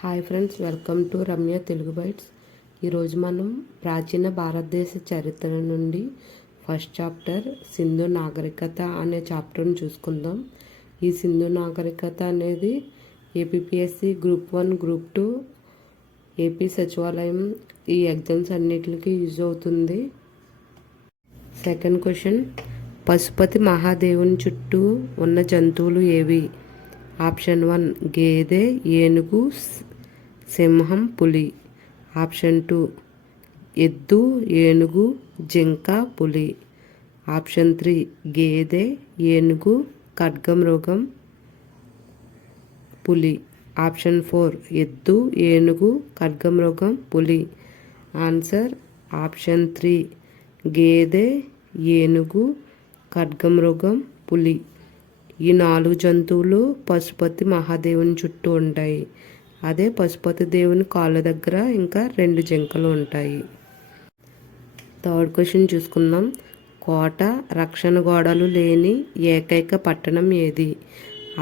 Hi friends, welcome to Ramya Telugu bytes. ఈరోజు మనం ప్రాచీన భారతదేశ చరిత్ర నుండి ఫస్ట్ చాప్టర్ సింధు నాగరికత అనే చాప్టర్ని చూసుకుందాం. ఈ సింధు నాగరికత అనేది ఏపీపీఎస్సి గ్రూప్ 1, గ్రూప్ 2, ఏపీ సచివాలయం ఈ ఎగ్జామ్స్ అన్నిటికీ యూజ్ అవుతుంది. సెకండ్ క్వశ్చన్, పశుపతి మహాదేవుని చుట్టూ ఉన్న జంతువులు ఏవి? ఆప్షన్ 1 గేదె, ఏనుగు, సింహం, పులి. ఆప్షన్ 2 ఎద్దు, ఏనుగు, జింక, పులి. ఆప్షన్ 3 గేదె, ఏనుగు, ఖడ్గమృగం, పులి. ఆప్షన్ 4 ఎద్దు, ఏనుగు, ఖడ్గమృగం, పులి. ఆన్సర్ ఆప్షన్ 3 గేదె, ఏనుగు, ఖడ్గమృగం, పులి. ఈ 4 జంతువులు పశుపతి మహాదేవుని చుట్టూ ఉంటాయి. అదే పశుపతి దేవుని కాళ్ళ దగ్గర ఇంకా 2 జింకలు ఉంటాయి. థర్డ్ క్వశ్చన్ చూసుకుందాం. కోట, రక్షణ గోడలు లేని ఏకైక పట్టణం ఏది?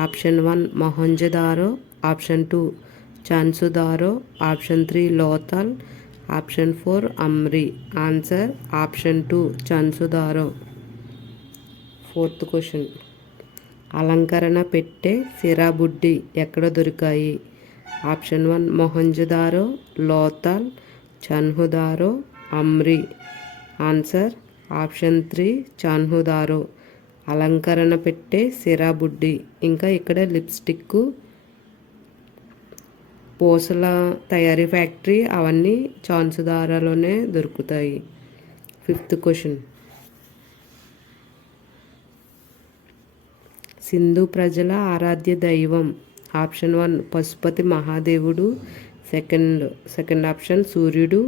Option 1 Mohenjodaro, option 2 Chanhudaro, option 3 Lothal, option 4 Amri. Answer option 2 Chanhudaro. Fourth question, అలంకరణ పెట్టె, సిరాబుడ్డి ఎక్కడ దొరికాయి? Option 1 Mohenjodaro, Lothal, Chanhudaro, Amri. Answer option 3 Chanhudaro. అలంకరణ పెట్టె, సిరాబుడ్డి, ఇంకా ఇక్కడ లిప్స్టిక్, పూసల తయారీ ఫ్యాక్టరీ అవన్నీ చాన్సుదారాలోనే దొరుకుతాయి. ఫిఫ్త్ క్వశ్చన్, సింధు ప్రజల ఆరాధ్య దైవం? ఆప్షన్ 1 పశుపతి మహాదేవుడు, సెకండ్ ఆప్షన్ సూర్యుడు,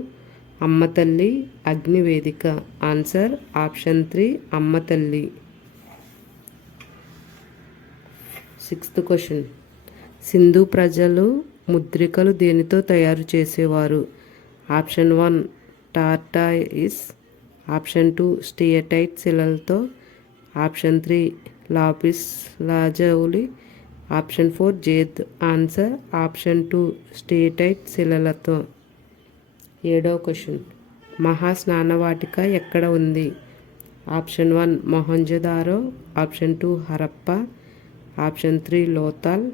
అమ్మ తల్లి, అగ్నివేదిక. ఆన్సర్ ఆప్షన్ 3 అమ్మ తల్లి. సిక్స్త్ క్వశ్చన్, సింధు ప్రజలు ముద్రికలు దేనితో తయారు చేసేవారు? ఆప్షన్ 1 టార్టాయిస్, ఆప్షన్ 2 స్టియటైట్ శిలలతో, option 3 lapis lazuli, option 4 jade. Answer option 2 steatite శిలలతో. ఏడవ క్వశ్చన్, మహాస్నానవాటిక ఎక్కడ ఉంది? Option 1 Mohenjodaro, option 2 Harappa, option 3 Lothal,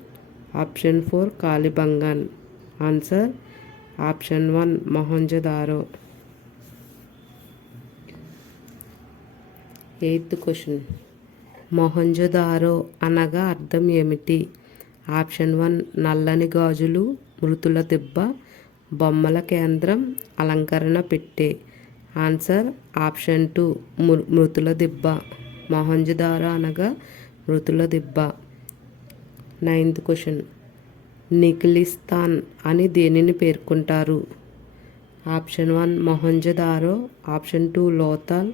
option 4 Kalibangan. Answer option 1 Mohenjodaro. Eighth question, Mohenjodaro అనగా అర్థం ఏమిటి? ఆప్షన్ 1 నల్లని గాజులు, మృతుల దిబ్బ, బొమ్మల కేంద్రం, అలంకరణ పెట్టె. ఆన్సర్ ఆప్షన్ 2 మృతుల దిబ్బ. మొహంజదారో అనగా మృతుల దిబ్బ. నైన్త్ క్వశ్చన్, నిఖిలిస్తాన్ అని దేనిని పేర్కొంటారు? Option 1 Mohenjodaro, option 2 Lothal,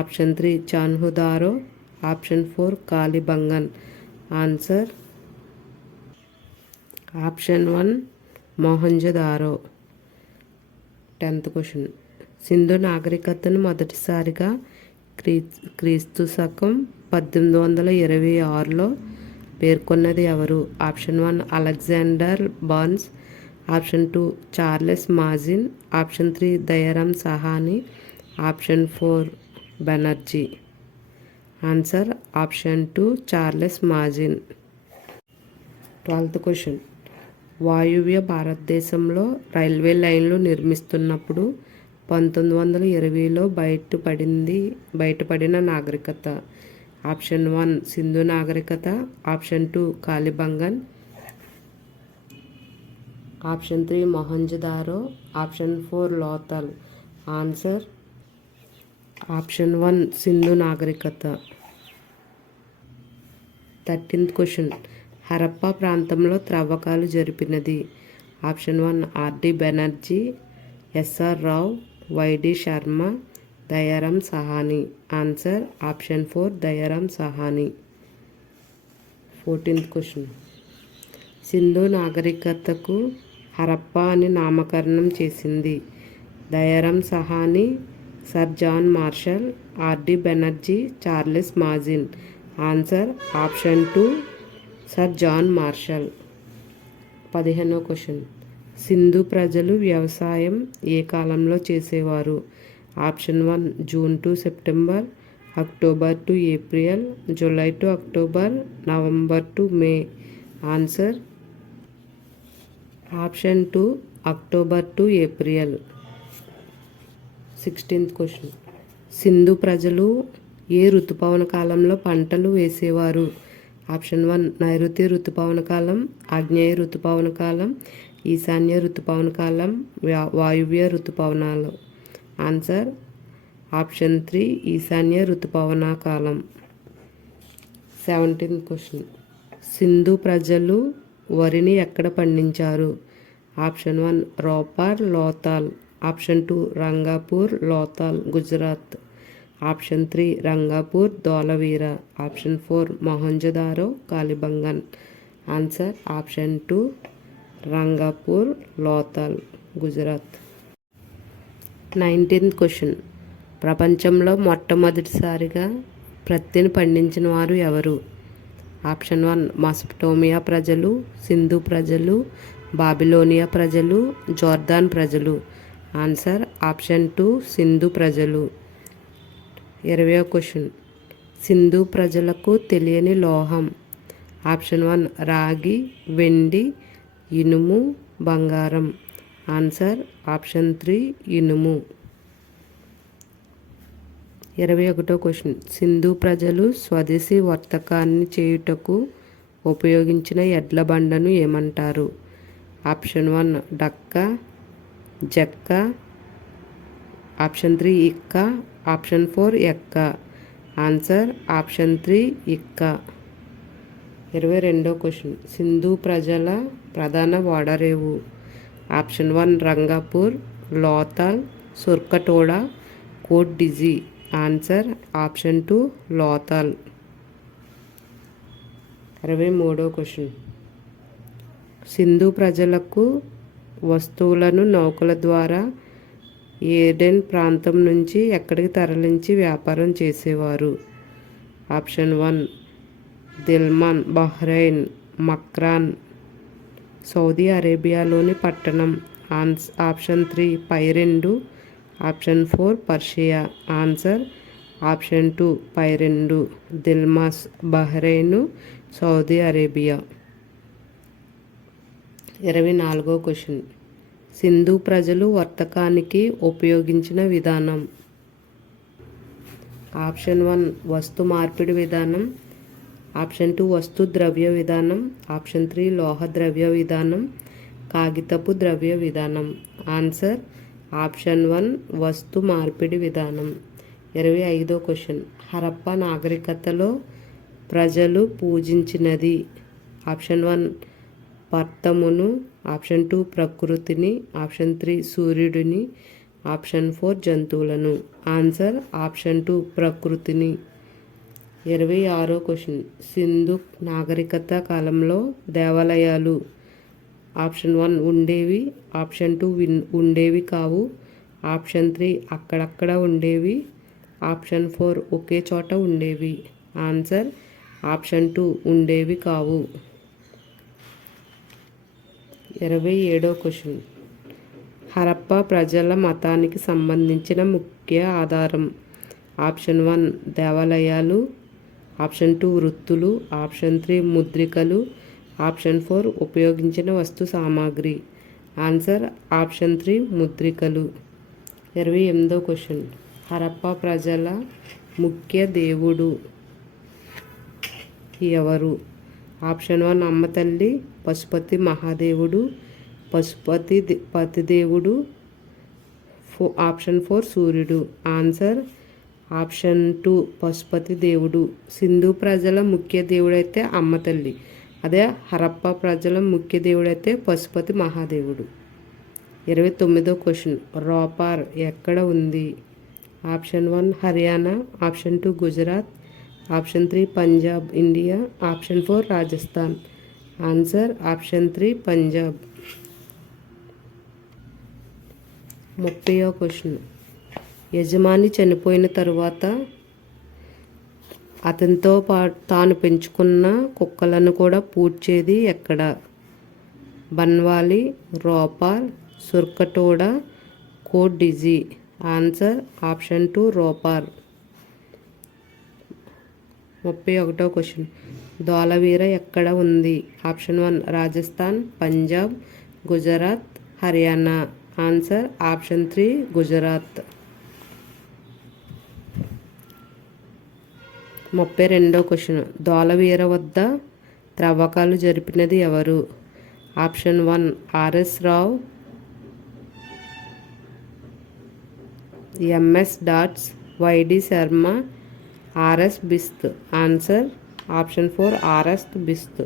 option 3 Chanhudaro, option 4 Kalibangan. Answer option 1 Mohenjodaro. 10th question, Sindhu నాగరికతను మొదటిసారిగా క్రీస్తు శకం 1826లో పేర్కొన్నది ఎవరు? Option 1 Alexander Burnes, option 2 Charles Masson, option 3 Dayaram Sahni, option 4 Banerjee. Answer option 2 Charles Masson. 12th question, వాయువ్య భారతదేశంలో రైల్వే లైన్లు నిర్మిస్తున్నప్పుడు 1920లో బయటపడిన నాగరికత? ఆప్షన్ 1 సింధు నాగరికత, option 2 Kalibangan, option 3 Mohenjodaro, option 4 Lothal. Answer option 1 Sindhu నాగరికత. 13th క్వశ్చన్, హరప్పా ప్రాంతంలో త్రవ్వకాలు జరిపినది? Option 1 RD Banerjee, SR Rao, YD Sharma, Dayaram Sahni. Answer option 4 Dayaram Sahni. 14th question, Sindhu నాగరికతకు హరప్పా అని నామకరణం చేసింది? Dayaram Sahni, sir John Marshall, RD Banerjee, Charles Masson. Answer option 2 sir John Marshall. 15వ క్వశ్చన్, సింధు ప్రజలు వ్యవసాయం ఏ కాలంలో చేసేవారు? Option 1 June to September, October to April, July to October, November to May. Answer option 2 October to April. 16th question. Sindhu ప్రజలు ఏ ఋతుపవన కాలంలో పంటలు వేసేవారు? ఆప్షన్ 1 నైరుతి ఋతుపవన కాలం, ఆగ్నేయ ఋతుపవన కాలం, ఈశాన్య ఋతుపవన కాలం, వాయువ్య ఋతుపవనాలు. ఆన్సర్ ఆప్షన్ 3 ఈశాన్య ఋతుపవన కాలం. 17th question. సింధు ప్రజలు వరిని ఎక్కడ పండించారు? Option 1 Ropar, Lothal. Option 2 Rangapur, Lothal, Gujarat. Option 3 Rangapur, Dholavira. Option 4 Mohenjo-daro, Kalibangan. Answer option 2 Rangapur, Lothal, Gujarat. 19th question. ప్రపంచంలో మొట్టమొదటిసారిగా ప్రత్తిని పండించిన వారు ఎవరు? ఆప్షన్ 1 మెసొపొటేమియా ప్రజలు, సింధు ప్రజలు, బాబిలోనియా ప్రజలు, జోర్దాన్ ప్రజలు. ఆన్సర్ ఆప్షన్ 2 సింధు ప్రజలు. 20వ క్వశ్చన్. సింధు ప్రజలకు తెలియని లోహం. ఆప్షన్ 1 రాగి, వెండి, ఇనుము, బంగారం. ఆన్సర్ ఆప్షన్ 3 ఇనుము. 21వ క్వశ్చన్. సింధు ప్రజలు స్వదేశీ వర్తకాన్ని చేయుటకు ఉపయోగించిన ఎడ్ల బండను ఏమంటారు? ఆప్షన్ 1 డక్క, జక్క. ఆప్షన్ 3 ఇక్క. ఆప్షన్ 4 ఎక్క. ఆన్సర్ ఆప్షన్ 3 ఇక్క. 22వ క్వశ్చన్. సింధు ప్రజల ప్రధాన ఓడరేవు. Option 1 Rangpur, Lothal, Surkotada, Kot Diji. Answer option 2 Lothal. 23వ క్వశ్చన్. సింధు ప్రజలకు వస్తువులను నౌకల ద్వారా ఏడెన్ ప్రాంతం నుంచి ఎక్కడికి తరలించి వ్యాపారం చేసేవారు? Option 1 Dilmun, Bahrain, Makran, Saudi అరేబియాలోని పట్టణం. ఆప్షన్ 3 పైరెండు. Option 4 Persia. ఆన్సర్ ఆప్షన్ 2 పైరెండు, దిల్మాస్, బహ్రెయిన్, సౌదీ అరేబియా. 24వ క్వశ్చన్. సింధు ప్రజలు వర్తకానికి ఉపయోగించిన విధానం. ఆప్షన్ 1 వస్తు మార్పిడి విధానం. ఆప్షన్ 2 వస్తు ద్రవ్య విధానం. ఆప్షన్ 3 లోహ ద్రవ్య విధానం, కాగితపు ద్రవ్య విధానం. ఆన్సర్ ఆప్షన్ 1 వస్తు మార్పిడి విధానం. 25వ క్వశ్చన్. హరప్పా నాగరికతలో ప్రజలు పూజించినది. ఆప్షన్ 1 పర్తమును. ఆప్షన్ 2 ప్రకృతిని. ఆప్షన్ 3 సూర్యుడిని. ఆప్షన్ 4 జంతువులను. ఆన్సర్ ఆప్షన్ 2 ప్రకృతిని. 26వ క్వశ్చన్. సింధు నాగరికత కాలంలో దేవాలయాలు. ఆప్షన్ 1 ఉండేవి. ఆప్షన్ 2 ఉండేవి కావు. ఆప్షన్ 3 అక్కడక్కడ ఉండేవి. ఆప్షన్ 4 ఒకే చోట ఉండేవి. ఆన్సర్ ఆప్షన్ 2 ఉండేవి కావు. 27వ క్వశ్చన్. హరప్పా ప్రజల మతానికి సంబంధించిన ముఖ్య ఆధారం. ఆప్షన్ 1 దేవాలయాలు. ఆప్షన్ 2 వృత్తులు. ఆప్షన్ 3 ముద్రికలు. ఆప్షన్ 4 ఉపయోగించిన వస్తు సామాగ్రి. Answer option 3 ముద్రికలు. 28వ క్వశ్చన్. హరప్పా ప్రజల ముఖ్య దేవుడు ఎవరు? ఆప్షన్ 1 అమ్మ తల్లి, పశుపతి మహాదేవుడు, పతి దేవుడు. ఆప్షన్ 4 సూర్యుడు. ఆన్సర్ ఆప్షన్ 2 పశుపతి దేవుడు. సింధు ప్రజల ముఖ్య దేవుడైతే అమ్మ తల్లి. అదే హరప్పా ప్రజల ముఖ్య దేవుడైతే పశుపతి మహాదేవుడు. 29వ క్వశ్చన్. రోపార్ ఎక్కడ ఉంది? Option 1 Haryana. Option 2 Gujarat. Option 3 Punjab, India. Option 4 Rajasthan. Answer option 3 Punjab. 30వ క్వశ్చన్. యజమాని చనిపోయిన తరువాత అతనితో తాను పెంచుకున్న కుక్కలను కూడా పూడ్చేది ఎక్కడ? బన్వాలి, రోపార్, సుర్కటోడా, కోడిజీ. Answer option 2 Ropar. 31వ క్వశ్చన్. ధోలవీర ఎక్కడ ఉంది? Option 1 Rajasthan, Punjab, Gujarat, Haryana. Answer option 3 Gujarat. 32వ క్వశ్చన్. ధోలవీర వద్ద త్రవ్వకాలు జరిపినది ఎవరు? Option 1 RS Rao, MS Vats, YD Sharma, RS Bisht. Answer option 4 RS Bisht.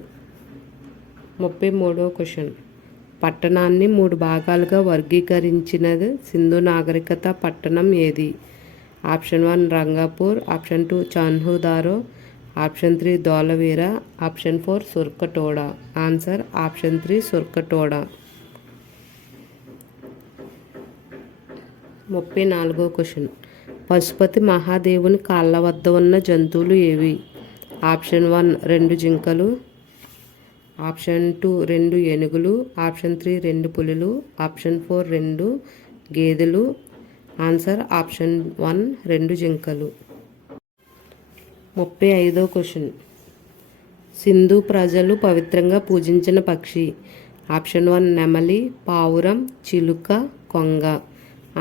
33వ క్వశ్చన్. పట్టణాన్ని 3 భాగాలుగా వర్గీకరించినది సింధు నాగరికత పట్టణం ఏది? Option 1 Rangpur, option 2 Chanhudaro, option 3 Dholavira, option 4 సుర్కటోడా. Answer option 3 Surkotada. 34వ క్వశ్చన్. పశుపతి మహాదేవుని కాళ్ళ వద్ద ఉన్న జంతువులు ఏవి? ఆప్షన్ 1 2 జింకలు, ఆప్షన్ 2 2 ఏనుగులు, ఆప్షన్ 3 2 పులులు, ఆప్షన్ 4 2 గేదెలు. ఆన్సర్ ఆప్షన్ 1 2 జింకలు. 35వ క్వశ్చన్. సింధు ప్రజలు పవిత్రంగా పూజించిన పక్షి? ఆప్షన్ 1 నెమలి, పావురం, చిలుక, కొంగ.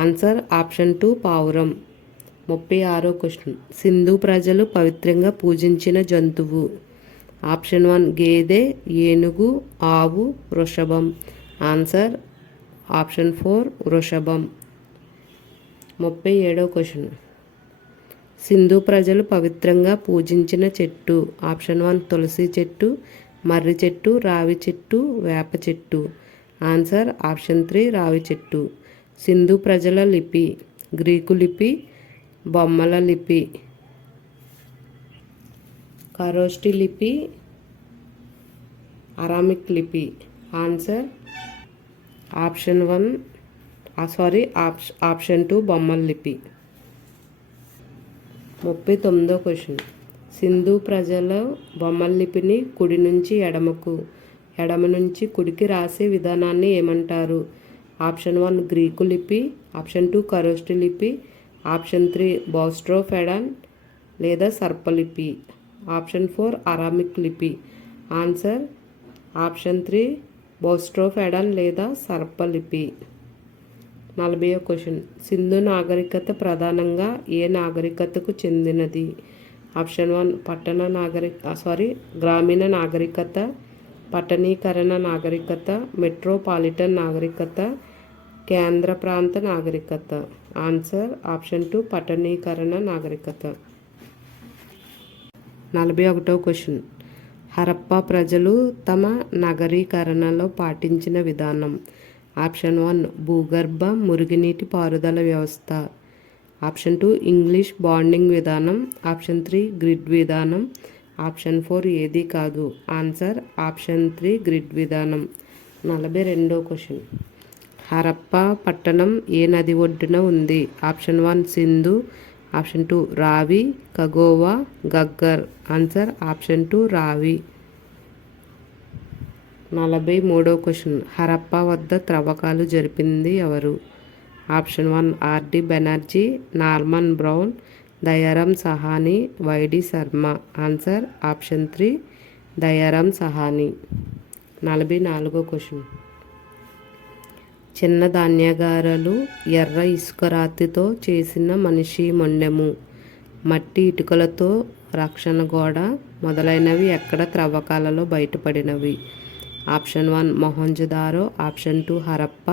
ఆన్సర్ ఆప్షన్ 2 పావురం. 36వ క్వశ్చన్. సింధు ప్రజలు పవిత్రంగా పూజించిన జంతువు? ఆప్షన్ 1 గేదె, ఏనుగు, ఆవు, వృషభం. ఆన్సర్ ఆప్షన్ 4 వృషభం. 37వ క్వశ్చన్. సింధు ప్రజలు పవిత్రంగా పూజించిన చెట్టు? ఆప్షన్ 1 తులసి చెట్టు, మర్రి చెట్టు, రావి చెట్టు, వేప చెట్టు. ఆన్సర్ ఆప్షన్ 3 రావి చెట్టు. సింధు ప్రజల లిపి? గ్రీకు లిపి, బొమ్మల లిపి, ఖరోష్టి లిపి, అరామిక్ లిపి. ఆన్సర్ ఆప్షన్ 2 బొమ్మల లిపి. 39వ క్వశ్చన్. సింధు ప్రజల బొమ్మల లిపిని కుడి నుంచి ఎడమకు, ఎడమ నుంచి కుడికి రాసే విధానాన్ని ఏమంటారు? ఆప్షన్ 1 గ్రీకు లిపి, ఆప్షన్ 2 ఖరోష్టి లిపి, ఆప్షన్ 3 బోస్ట్రోఫెడాన్ లేదా సర్పలిపి, ఆప్షన్ 4 అరామిక్ లిపి. ఆన్సర్ ఆప్షన్ 3 బోస్ట్రోఫెడాన్ లేదా సర్పలిపి. 40వ క్వశ్చన్. సింధు నాగరికత ప్రధానంగా ఏ నాగరికతకు చెందినది? ఆప్షన్ 1 గ్రామీణ నాగరికత, పట్టణీకరణ నాగరికత, మెట్రోపాలిటన్ నాగరికత, కేంద్ర ప్రాంత నాగరికత. ఆన్సర్ ఆప్షన్ 2 పట్టణీకరణ నాగరికత. 41వ క్వశ్చన్. హరప్పా ప్రజలు తమ నగరీకరణలో పాటించిన విధానం? ఆప్షన్ 1 భూగర్భ మురుగునీటి పారుదల వ్యవస్థ, ఆప్షన్ 2 ఇంగ్లీష్ బాండింగ్ విధానం, ఆప్షన్ 3 గ్రిడ్ విధానం, ఆప్షన్ 4 ఏది కాదు. ఆన్సర్ ఆప్షన్ 3 గ్రిడ్ విధానం. 42వ క్వశ్చన్. హరప్పా పట్టణం ఏ నది ఒడ్డున ఉంది? ఆప్షన్ 1 సింధు, ఆప్షన్ 2 రావి, కగోవా, గగ్గర్. ఆన్సర్ ఆప్షన్ 2 రావి. 43వ క్వశ్చన్. హరప్పా వద్ద త్రవ్వకాలు జరిపింది ఎవరు? Option 1 RD Banerjee, Norman Brown, Dayaram Sahni, YD Sharma. Answer option 3 Dayaram Sahni. 44వ క్వశ్చన్. చిన్న ధాన్యాగారాలు, ఎర్ర ఇసుక రాతితో చేసిన మనిషి మొండెము, మట్టి ఇటుకలతో రక్షణ గోడ మొదలైనవి ఎక్కడ త్రవ్వకాలలో బయటపడినవి? Option 1 Mohenjodaro, option 2 Harappa,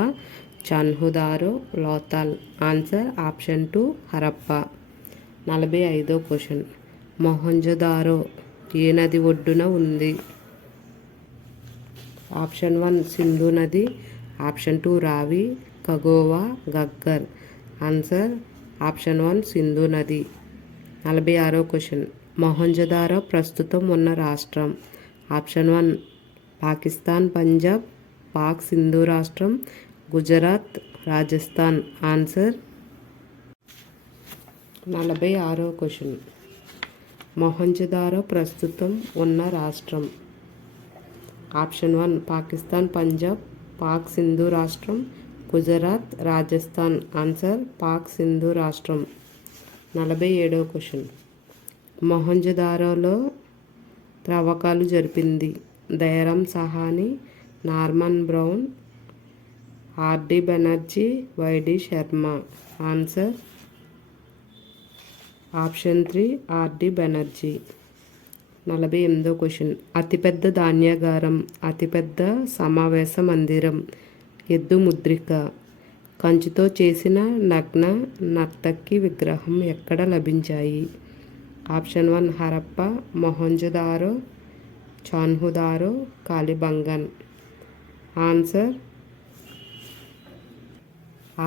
Chanhudaro, Lothal. Answer option 2 Harappa. 45వ క్వశ్చన్. మొహంజదారో ఏ నది ఒడ్డున ఉంది? ఆప్షన్ 1 సింధు నది, ఆప్షన్ 2 రావి, కగోవా, గగ్గర్. ఆన్సర్ ఆప్షన్ 1 సింధు నది. 46వ క్వశ్చన్. మొహంజదారో ప్రస్తుతం ఉన్న రాష్ట్రం? ఆప్షన్ 1 పాకిస్తాన్, పంజాబ్, పాక్ సింధు రాష్ట్రం, గుజరాత్, రాజస్థాన్. ఆన్సర్ 46వ క్వశ్చన్. మొహంజదారో ప్రస్తుతం ఉన్న రాష్ట్రం? ఆప్షన్ 1 పాకిస్తాన్, పంజాబ్, పాక్ సింధు రాష్ట్రం, గుజరాత్, రాజస్థాన్. ఆన్సర్ పాక్ సింధు రాష్ట్రం. 47వ క్వశ్చన్. మొహంజదారోలో త్రవ్వకాలు జరిపింది Dayaram Sahni, Norman Brown, RD Banerjee, YD Sharma. Answer option 3 RD Banerjee. 48వ క్వశ్చన్. అతిపెద్ద ధాన్యాగారం, అతిపెద్ద సమావేశ మందిరం, ఎద్దు ముద్రిక, కంచుతో చేసిన నగ్న నర్తకి విగ్రహం ఎక్కడ లభించాయి? Option 1 Harappa, Mohenjodaro, Chanhudaro, Kalibangan. Answer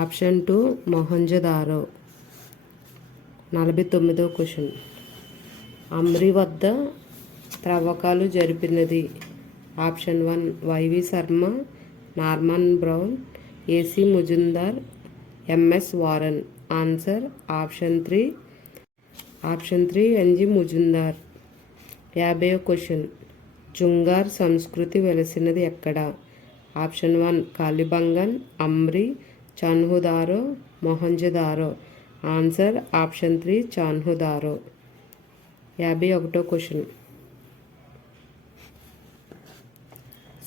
option 2 Mohenjodaro. 49వ క్వశ్చన్. అమ్రి వద్ద త్రవ్వకాలు జరిపినది option 1 Y V Sharma, Norman Brown, A C Majumdar, M S Warren. Answer option 3 N G Majumdar. 50వ క్వశ్చన్. జుంగార్ సంస్కృతి వెలసినది ఎక్కడ? Option 1 Kalibangan, Amri, Chanhudaro, Mohenjodaro. Answer option 3 Chanhudaro. 51వ క్వశ్చన్.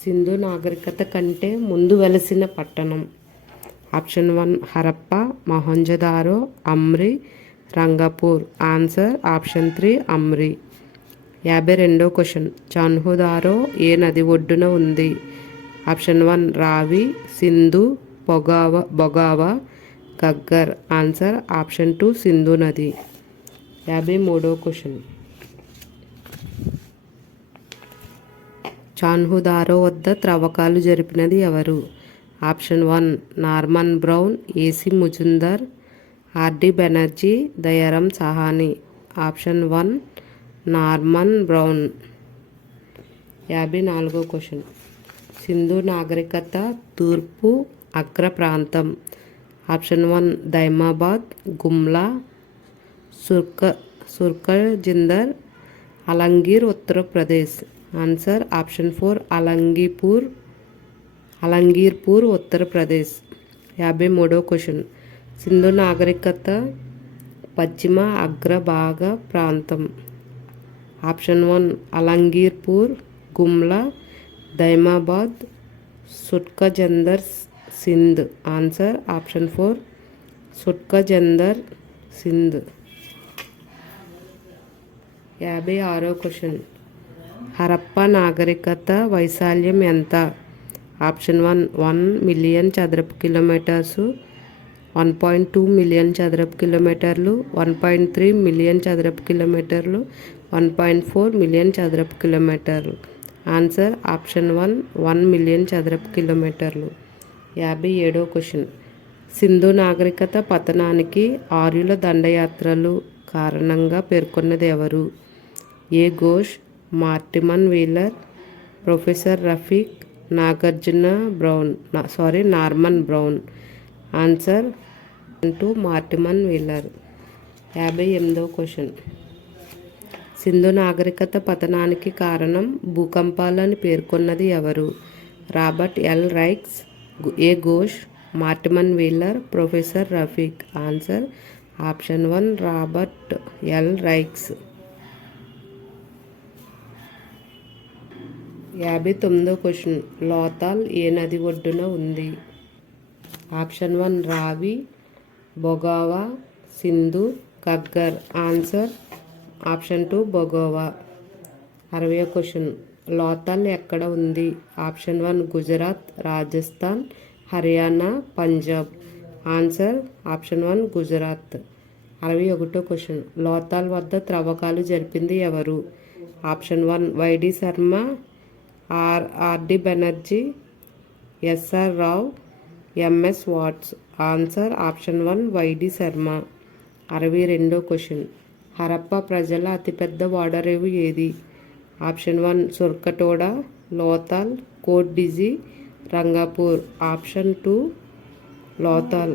సింధు నాగరికత కంటే ముందు వెలసిన పట్టణం. Option 1 Harappa, Mohenjodaro, Amri, Rangpur. Answer option 3 Amri. 52వ question. Chanhudaro ఏ నది ఒడ్డున ఉంది? Option 1 Ravi, Sindhu, Bhogava, Ghaggar. Answer option 2 Sindhu నది. 53వ క్వశ్చన్. చాన్హుదారో వద్ద త్రవ్వకాలు జరిపినది ఎవరు? Option 1 Norman Brown, A C Majumdar, R D Banerjee, Dayaram Sahni. Option 1 Norman Brown. 54వ క్వశ్చన్. సింధు నాగరికత తూర్పు అగ్ర ప్రాంతం. Option 1 Daimabad, Gumla, Sutkagendor, Alamgir, Uttar Pradesh. Answer option 4 Alamgirpur, Uttar Pradesh. 53వ క్వశ్చన్. సింధు నాగరికత పశ్చిమ అగ్రభాగ ప్రాంతం. Option 1 Alamgirpur, Gumla, Daimabad, సుట్కజందర్, Sindh. Answer option 4 Sutkagendor, Sindh. 56వ క్వశ్చన్. హరప్పా నాగరికత వైశాల్యం ఎంత? ఆప్షన్ 1 మిలియన్ చదరపు కిలోమీటర్సు, 1.2 మిలియన్ చదరపు కిలోమీటర్లు, 1.3 మిలియన్ చదరపు కిలోమీటర్లు, 1.4 మిలియన్ చదరపు కిలోమీటర్లు. ఆన్సర్ ఆప్షన్ 1 మిలియన్ చదరపు కిలోమీటర్లు. 57వ క్వశ్చన్. సింధు నాగరికత పతనానికి ఆర్యుల దండయాత్రలు కారణంగా పేర్కొన్నది ఎవరు? A Ghosh, Mortimer Wheeler, professor Rafiq, Norman Brown. Answer 2 Mortimer Wheeler. 58వ క్వశ్చన్. సింధు నాగరికత పతనానికి కారణం భూకంపాలని పేర్కొన్నది ఎవరు? Robert L Raikes, A Ghosh, Mortimer Wheeler, professor Rafiq. Answer option 1 Robert L Raikes. 59వ క్వశ్చన్. లోతాల్ ఏ నది ఒడ్డున ఉంది? Option 1 Ravi, Bhogava, Sindhu, Ghaggar. Answer option 2 Bhogava. 60వ క్వశ్చన్. లోతాల్ ఎక్కడ ఉంది? Option 1 Gujarat, Rajasthan, Haryana, Punjab. Answer option 1 Gujarat. 61వ క్వశ్చన్. లోతాల్ వద్ద త్రవ్వకాలు జరిపింది ఎవరు? Option 1 Y D Sharma, R D Banerjee, SR Rao, M S Vats. Answer option 1 Y D Sharma. 62వ క్వశ్చన్. హరప్పా ప్రజల అతిపెద్ద ఓడరేవు ఏది? ఆప్షన్ 1 సుర్కటోడా, లోతాల్, కోట్ డిజీ, రంగాపూర్. ఆప్షన్ 2 లోతాల్.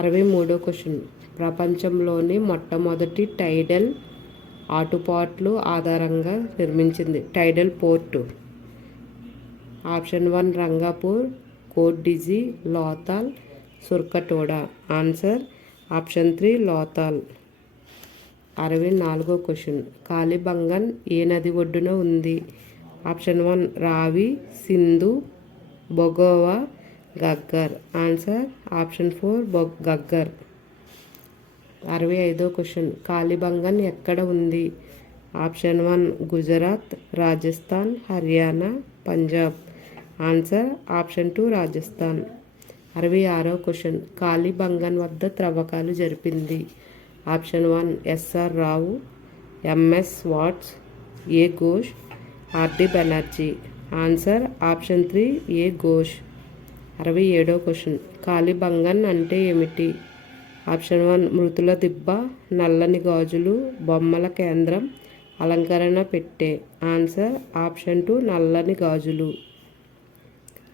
63వ క్వశ్చన్. ప్రపంచంలోని మొట్టమొదటి టైడల్ ఆటుపాట్లు ఆధారంగా నిర్మించింది? Tidal port. Option 1 Rangpur, Kot Diji, Lothal, Surkotada. Answer option 3 Lothal. 64వ క్వశ్చన్. కాలిబంగన్ ఏ నది ఒడ్డున ఉంది? Option 1 Ravi, Sindhu, Bhogava, Ghaggar. Answer option 4 Ghaggar. 65వ క్వశ్చన్. కాలిబంగన్ ఎక్కడ ఉంది? Option 1 Gujarat, Rajasthan, Haryana, Punjab. Answer option 2 Rajasthan. 66వ క్వశ్చన్. కాలిబంగన్ వద్ద త్రవ్వకాలు జరిపింది? Option 1 S R Rao, M S Vats, A Ghosh, R D Banerjee. Answer option 3 A Ghosh. 67వ క్వశ్చన్. కాలిబంగన్ అంటే ఏమిటి? ఆప్షన్ 1 మృతుల దిబ్బ, నల్లని గాజులు, బొమ్మల కేంద్రం, అలంకరణ పెట్టె. ఆన్సర్ ఆప్షన్ 2 నల్లని గాజులు.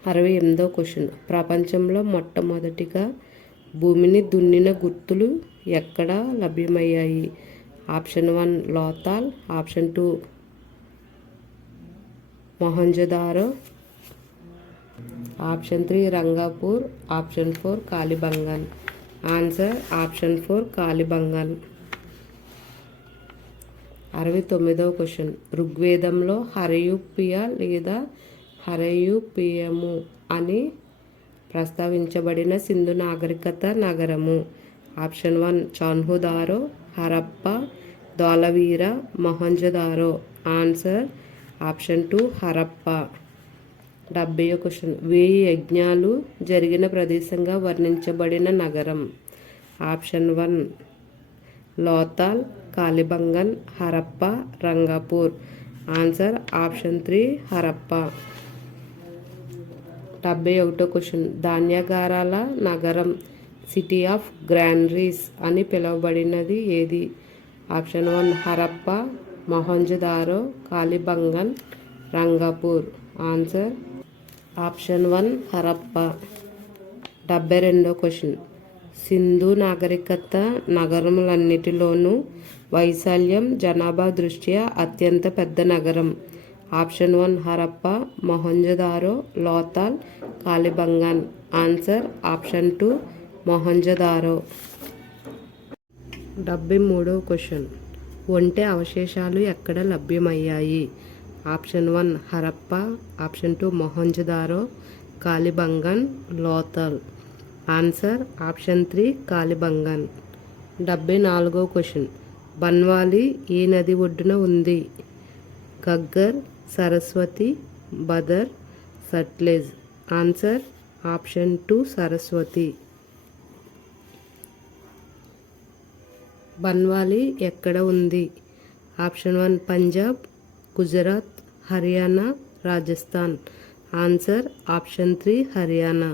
68వ క్వశ్చన్. ప్రపంచంలో మొట్టమొదటిగా భూమిని దున్నిన గుర్తులు ఎక్కడ లభ్యమయ్యాయి? Option 1 Lothal, option 2 Mohenjodaro, option 3 Rangpur, option 4 Kalibangan. Answer option 4 Kalibangan. 69వ క్వశ్చన్. ఋగ్వేదంలో హరయుప్పియ లేదా హరయుపియము అని ప్రస్తావించబడిన సింధు నాగరికత నగరము? Option 1 Chanhudaro, Harappa, Dholavira, Mohenjodaro. Answer option 2 Harappa. 70వ క్వశ్చన్. 1000 యజ్ఞాలు జరిగిన ప్రదేశంగా వర్ణించబడిన నగరం? Option 1 Lothal, Kalibangan, Harappa, Rangpur. Answer option 3 Harappa. 71వ క్వశ్చన్. ధాన్యాగారాల నగరం, సిటీ ఆఫ్ గ్రానరీస్ అని పిలువబడినది ఏది? Option 1 Harappa, Mohenjodaro, Kalibangan, Rangpur. Answer option 1 Harappa. 72వ క్వశ్చన్. సింధు నాగరికత నగరములన్నిటిలోనూ వైశాల్యం జనాభా దృష్ట్యా అత్యంత పెద్ద నగరం? Option 1 Harappa, Mohenjodaro, Lothal, Kalibangan. Answer option 2 Mohenjodaro. 73వ క్వశ్చన్. ఒంటె అవశేషాలు ఎక్కడ లభ్యమయ్యాయి? Option 1 Harappa, option 2 Mohenjodaro, Kalibangan, Lothal. Answer option 3 Kalibangan. 74వ క్వశ్చన్. బన్వాలి ఏ నది ఒడ్డున ఉంది? గగ్గర్, సరస్వతి, బదర్, సట్లెజ్. Answer option 2 Saraswati. బన్వాలి ఎక్కడ ఉంది? Option 1 Punjab, Gujarat, Haryana, Rajasthan. Answer option 3 Haryana.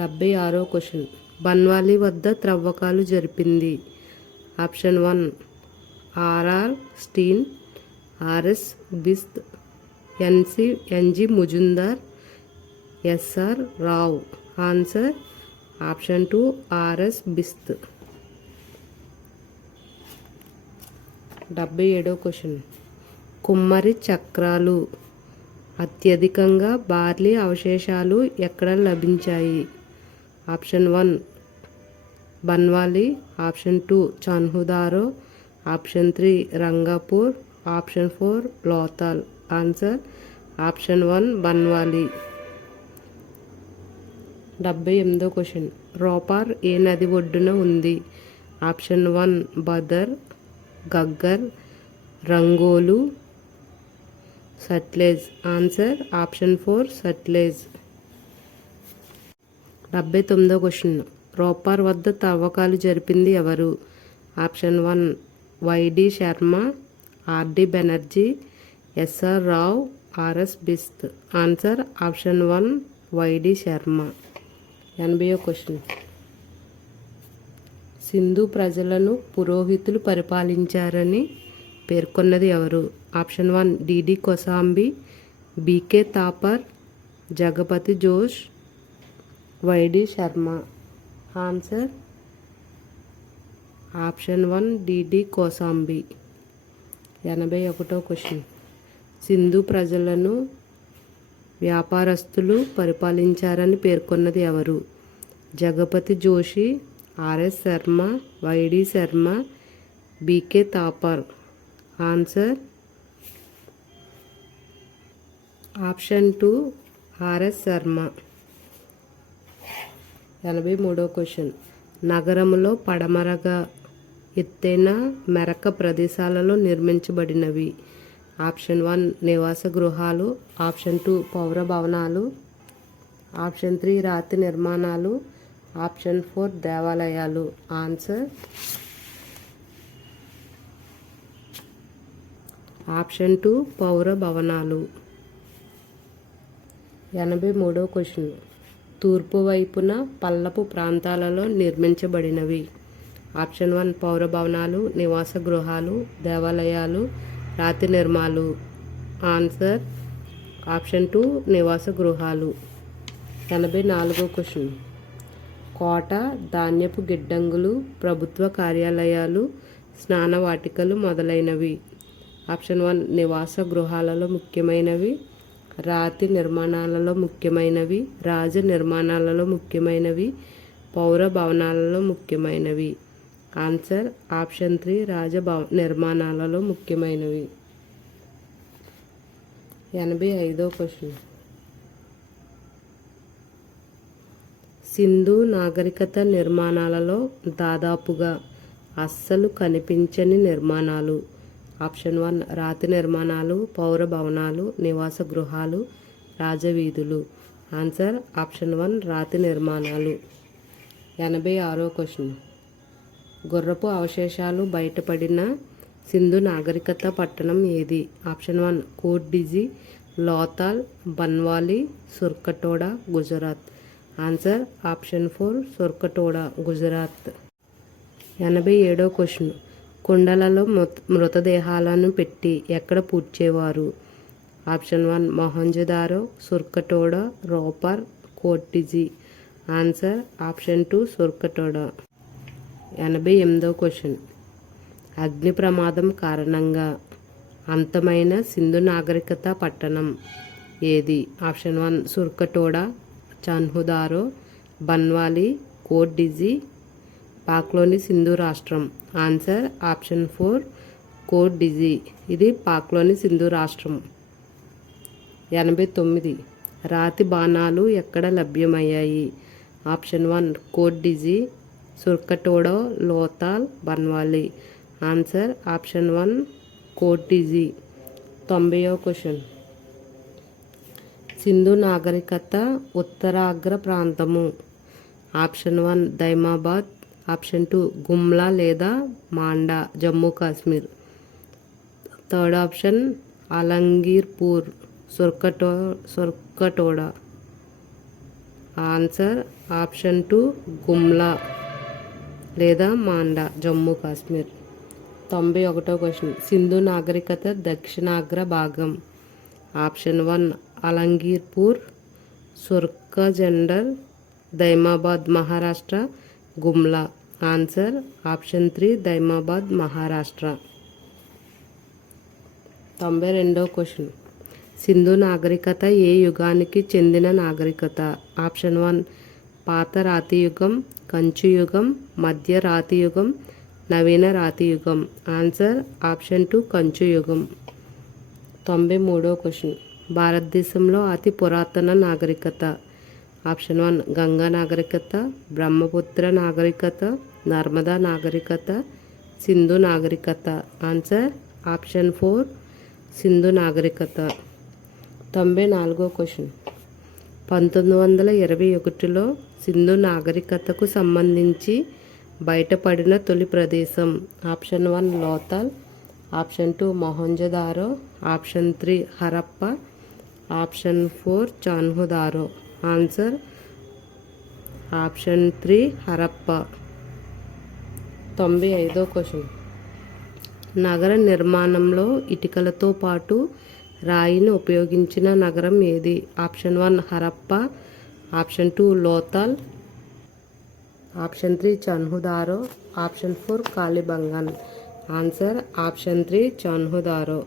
76వ క్వశ్చన్. బన్వాలి వద్ద త్రవ్వకాలు జరిపింది? Option 1 R R Stein, R S Bisht, N G Majumdar, S R Rao. Answer option 2 R S Bisht. 77వ క్వశ్చన్. కుమ్మరి చక్రాలు అత్యధికంగా బార్లీ అవశేషాలు ఎక్కడ లభించాయి? Option 1 Banawali, option 2 Chanhudaro, option 3 Rangpur, option 4 Lothal. Answer option 1 Banawali. 78వ క్వశ్చన్. రోపార్ ఏ నది ఒడ్డున ఉంది? ఆప్షన్ 1 బదర్, గగ్గర్, రంగోలు, సట్లెజ్. Answer option 4 Sutlej. 79వ క్వశ్చన్. రోపార్ వద్ద తవ్వకాలు జరిపింది ఎవరు? Option 1 Y D Sharma, R D Banerjee, SR Rao, R S Bisht. Answer option 1 Y D Sharma. 80వ క్వశ్చన్. సింధు ప్రజలను పురోహితులు పరిపాలించారని పేర్కొన్నది ఎవరు? Option 1 D D Kosambi, B K Thapar, Jagapati Josh, Y D Sharma. Answer option 1 D D Kosambi. 81వ క్వశ్చన్. సింధు ప్రజలను వ్యాపారస్తులు పరిపాలించారని పేర్కొన్నది ఎవరు? Jagapati Joshi, R S Sharma, Y D Sharma, B K Thapar. Answer option 2 R S Sharma. 83వ క్వశ్చన్. నగరంలో పడమరగా ఎత్తైన మెరక ప్రదేశాలలో నిర్మించబడినవి. ఆప్షన్ 1 నివాస గృహాలు, ఆప్షన్ 2 పౌర భవనాలు, ఆప్షన్ 3 రాతి నిర్మాణాలు, ఆప్షన్ 4 దేవాలయాలు. ఆన్సర్ ఆప్షన్ 2 పౌర భవనాలు. 83వ క్వశ్చన్. తూర్పు వైపున పల్లపు ప్రాంతాలలో నిర్మించబడినవి. ఆప్షన్ 1 పౌర భవనాలు, నివాస గృహాలు, దేవాలయాలు, రాతి నిర్మాణాలు. ఆన్సర్ ఆప్షన్ 2 నివాస గృహాలు. 84వ క్వశ్చన్. కోట, ధాన్యపు గిడ్డంగులు, ప్రభుత్వ కార్యాలయాలు, స్నాన వాటికలు మొదలైనవి. ఆప్షన్ 1 నివాస గృహాలలో ముఖ్యమైనవి, రాతి నిర్మాణాలలో ముఖ్యమైనవి, రాజ నిర్మాణాలలో ముఖ్యమైనవి, పౌర భవనాలలో ముఖ్యమైనవి. ఆన్సర్ ఆప్షన్ 3 రాజ నిర్మాణాలలో ముఖ్యమైనవి. 85వ క్వశ్చన్. సింధు నాగరికత నిర్మాణాలలో దాదాపుగా అస్సలు కనిపించని నిర్మాణాలు. ఆప్షన్ 1 రాతి నిర్మాణాలు, పౌర భవనాలు, నివాస గృహాలు, రాజవీధులు. ఆన్సర్ ఆప్షన్ 1 రాతి నిర్మాణాలు. 86వ క్వశ్చన్. గుర్రపు అవశేషాలు బయటపడిన సింధు నాగరికత పట్టణం ఏది? Option 1 Kot Diji, Lothal, Banawali, Surkotada, Gujarat. Answer option 4 Surkotada, Gujarat. 87వ క్వశ్చన్. కుండలలో మృతదేహాలను పెట్టి ఎక్కడ పూడ్చేవారు? Option 1 Mohenjodaro, Surkotada, Ropar, Kot Diji. Answer option 2 Surkotada. 88వ క్వశ్చన్. అగ్ని ప్రమాదం కారణంగా అంతమైన సింధు నాగరికత పట్టణం ఏది? ఆప్షన్ 1 సుర్కటోడా, చాన్హుదారో, బన్వాలి, కోట్ డిజీ, పాక్లోని సింధు రాష్ట్రం. Answer option 4 Kot Diji. ఇది పాక్లోని సింధు రాష్ట్రం. 89. రాతి బాణాలు ఎక్కడ లభ్యమయ్యాయి? Option 1 Kot Diji, Surkotada, Lothal, Banawali. Answer option 1 Kot Diji. 90వ క్వశ్చన్. సింధు నాగరికత ఉత్తరాగ్ర ప్రాంతము. ఆప్షన్ 1 దైమాబాద్, ఆప్షన్ 2 గుమ్లా లేదా Manda, Jammu Kashmir. Third option Alamgirpur, Surkotada. Answer option 2 Gumla లేదా మాండా, జమ్మూ కాశ్మీర్. 91వ క్వశ్చన్. సింధు నాగరికత దక్షిణాగ్ర భాగం. Option 1 Alamgirpur, Sutkagendor, Daimabad, Maharashtra, Gumla. Answer option 3 Daimabad, Maharashtra. 92వ క్వశ్చన్. సింధు నాగరికత ఏ యుగానికి చెందిన నాగరికత? ఆప్షన్ 1 పాత రాతి యుగం, కంచు యుగం, మధ్య రాతి యుగం, నవీన రాతి యుగం. ఆన్సర్ ఆప్షన్ 2 కంచు యుగం. 93వ క్వశ్చన్. భారతదేశంలో అతి పురాతన నాగరికత. ఆప్షన్ 1 గంగా నాగరికత, బ్రహ్మపుత్ర నాగరికత, నర్మదా నాగరికత, సింధు నాగరికత. ఆన్సర్ ఆప్షన్ 4 సింధు నాగరికత. 94వ క్వశ్చన్. 1921లో సింధు నాగరికతకు సంబంధించి బయటపడిన తొలి ప్రదేశం. Option 1 Lothal, option 2 Mohenjodaro, option 3 Harappa, option 4 Chanhudaro. Answer option 3 Harappa. 95వ క్వశ్చన్. నగర నిర్మాణంలో ఇటుకలతో పాటు రాయిని ఉపయోగించిన నగరం ఏది? Option 1 Harappa, option 2 Lothal, option 3 Chanhudaro, option 4 Kalibangan. Answer option 3 Chanhudaro.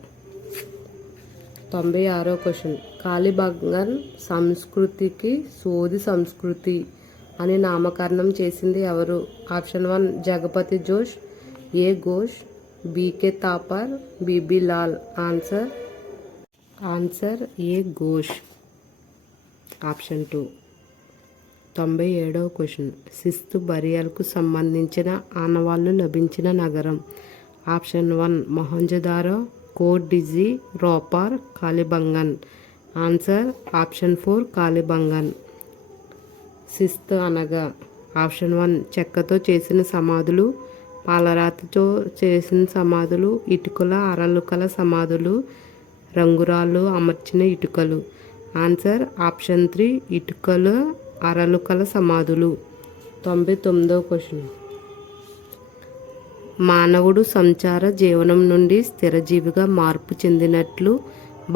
96వ క్వశ్చన్. కాలిబంగన్ సంస్కృతికి సోది సంస్కృతి అని నామకరణం చేసింది ఎవరు? Option 1 Jagapati Josh, A Ghosh, B K Thapar, B B Lal. Answer A Ghosh. Option 2. 97వ క్వశ్చన్. శిస్తు బరియల్కు సంబంధించిన ఆనవాళ్లు లభించిన నగరం? Option 1 Mohenjodaro, Kot Diji, Ropar, Kalibangan. Answer option 4 Kalibangan. శిస్తు అనగా ఆప్షన్ 1 చెక్కతో చేసిన సమాధులు, పాలరాతితో చేసిన సమాధులు, ఇటుకల అరలుకల సమాధులు, రంగురాళ్ళు అమర్చిన ఇటుకలు. ఆన్సర్ ఆప్షన్ 3 ఇటుకల అరలుకల సమాధులు. 99వ క్వశ్చన్. మానవుడు సంచార జీవనం నుండి స్థిరజీవిగా మార్పు చెందినట్లు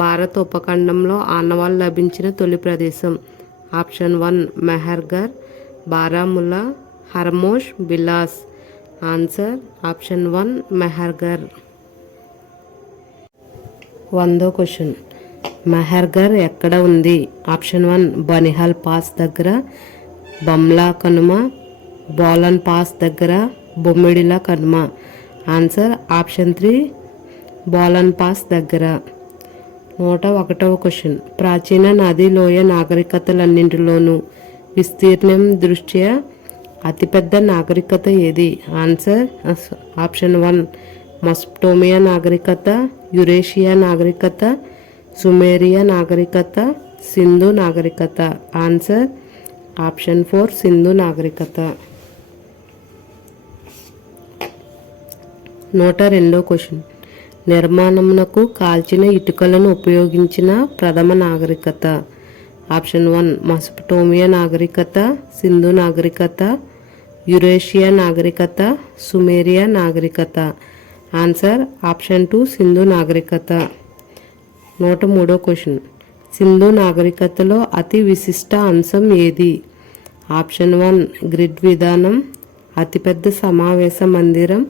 భారత ఉపఖండంలో ఆనవాళ్లు లభించిన తొలి ప్రదేశం? Option 1 Mehrgarh, Baramulla, Harmosh, Bilas. Answer option 1 Mehrgarh. 100వ క్వశ్చన్. మెహర్గర్ ఎక్కడ ఉంది? ఆప్షన్ 1 బనిహాల్ పాస్ దగ్గర, బమ్లా కనుమ, బోలన్ పాస్ దగ్గర, బొమ్మిడిల Kanuma. Answer option 3 Bolan pass దగ్గర. 101వ క్వశ్చన్. ప్రాచీన నది లోయ నాగరికతలన్నింటిలోనూ విస్తీర్ణం దృష్ట్యా అతిపెద్ద నాగరికత ఏది? ఆన్సర్ ఆప్షన్ 1 మెసొపొటేమియా నాగరికత, యురేషియా నాగరికత, సుమేరియా నాగరికత, సింధు నాగరికత. ఆన్సర్ ఆప్షన్ 4 సింధు నాగరికత. 102వ క్వశ్చన్. నిర్మాణమునకు కాల్చిన ఇటుకలను ఉపయోగించిన ప్రథమ నాగరికత? ఆప్షన్ 1 మెసొపొటేమియా నాగరికత, సింధు నాగరికత, యురేషియా నాగరికత, సుమేరియా నాగరికత. ఆన్సర్ ఆప్షన్ 2 సింధు నాగరికత. 103వ క్వశ్చన్. సింధు నాగరికతలో అతి విశిష్ట అంశం ఏది? ఆప్షన్ 1 గ్రిడ్ విధానం, అతిపెద్ద సమావేశ మందిరం,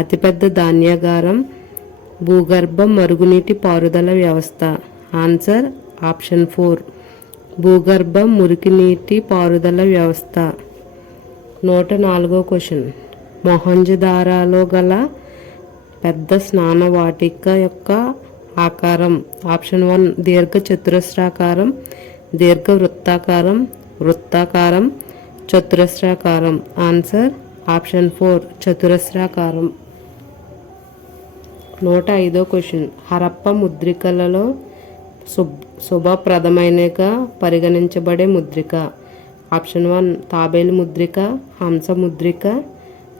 అతిపెద్ద ధాన్యాగారం, భూగర్భ మరుగునీటి పారుదల వ్యవస్థ. ఆన్సర్ ఆప్షన్ 4 భూగర్భ మురికినీటి పారుదల వ్యవస్థ. 104వ క్వశ్చన్. మొహంజదారోలో గల పెద్ద స్నాన వాటిక యొక్క ఆకారం? ఆప్షన్ 1 దీర్ఘ చతురస్రాకారం, దీర్ఘ వృత్తాకారం, వృత్తాకారం, చతురస్రాకారం. ఆన్సర్ ఆప్షన్ 4 చతురస్రాకారం. 105వ క్వశ్చన్. హరప్ప ముద్రికలలో శుభప్రదమైనగా పరిగణించబడే ముద్రిక? ఆప్షన్ 1 తాబేలు ముద్రిక, హంస ముద్రిక,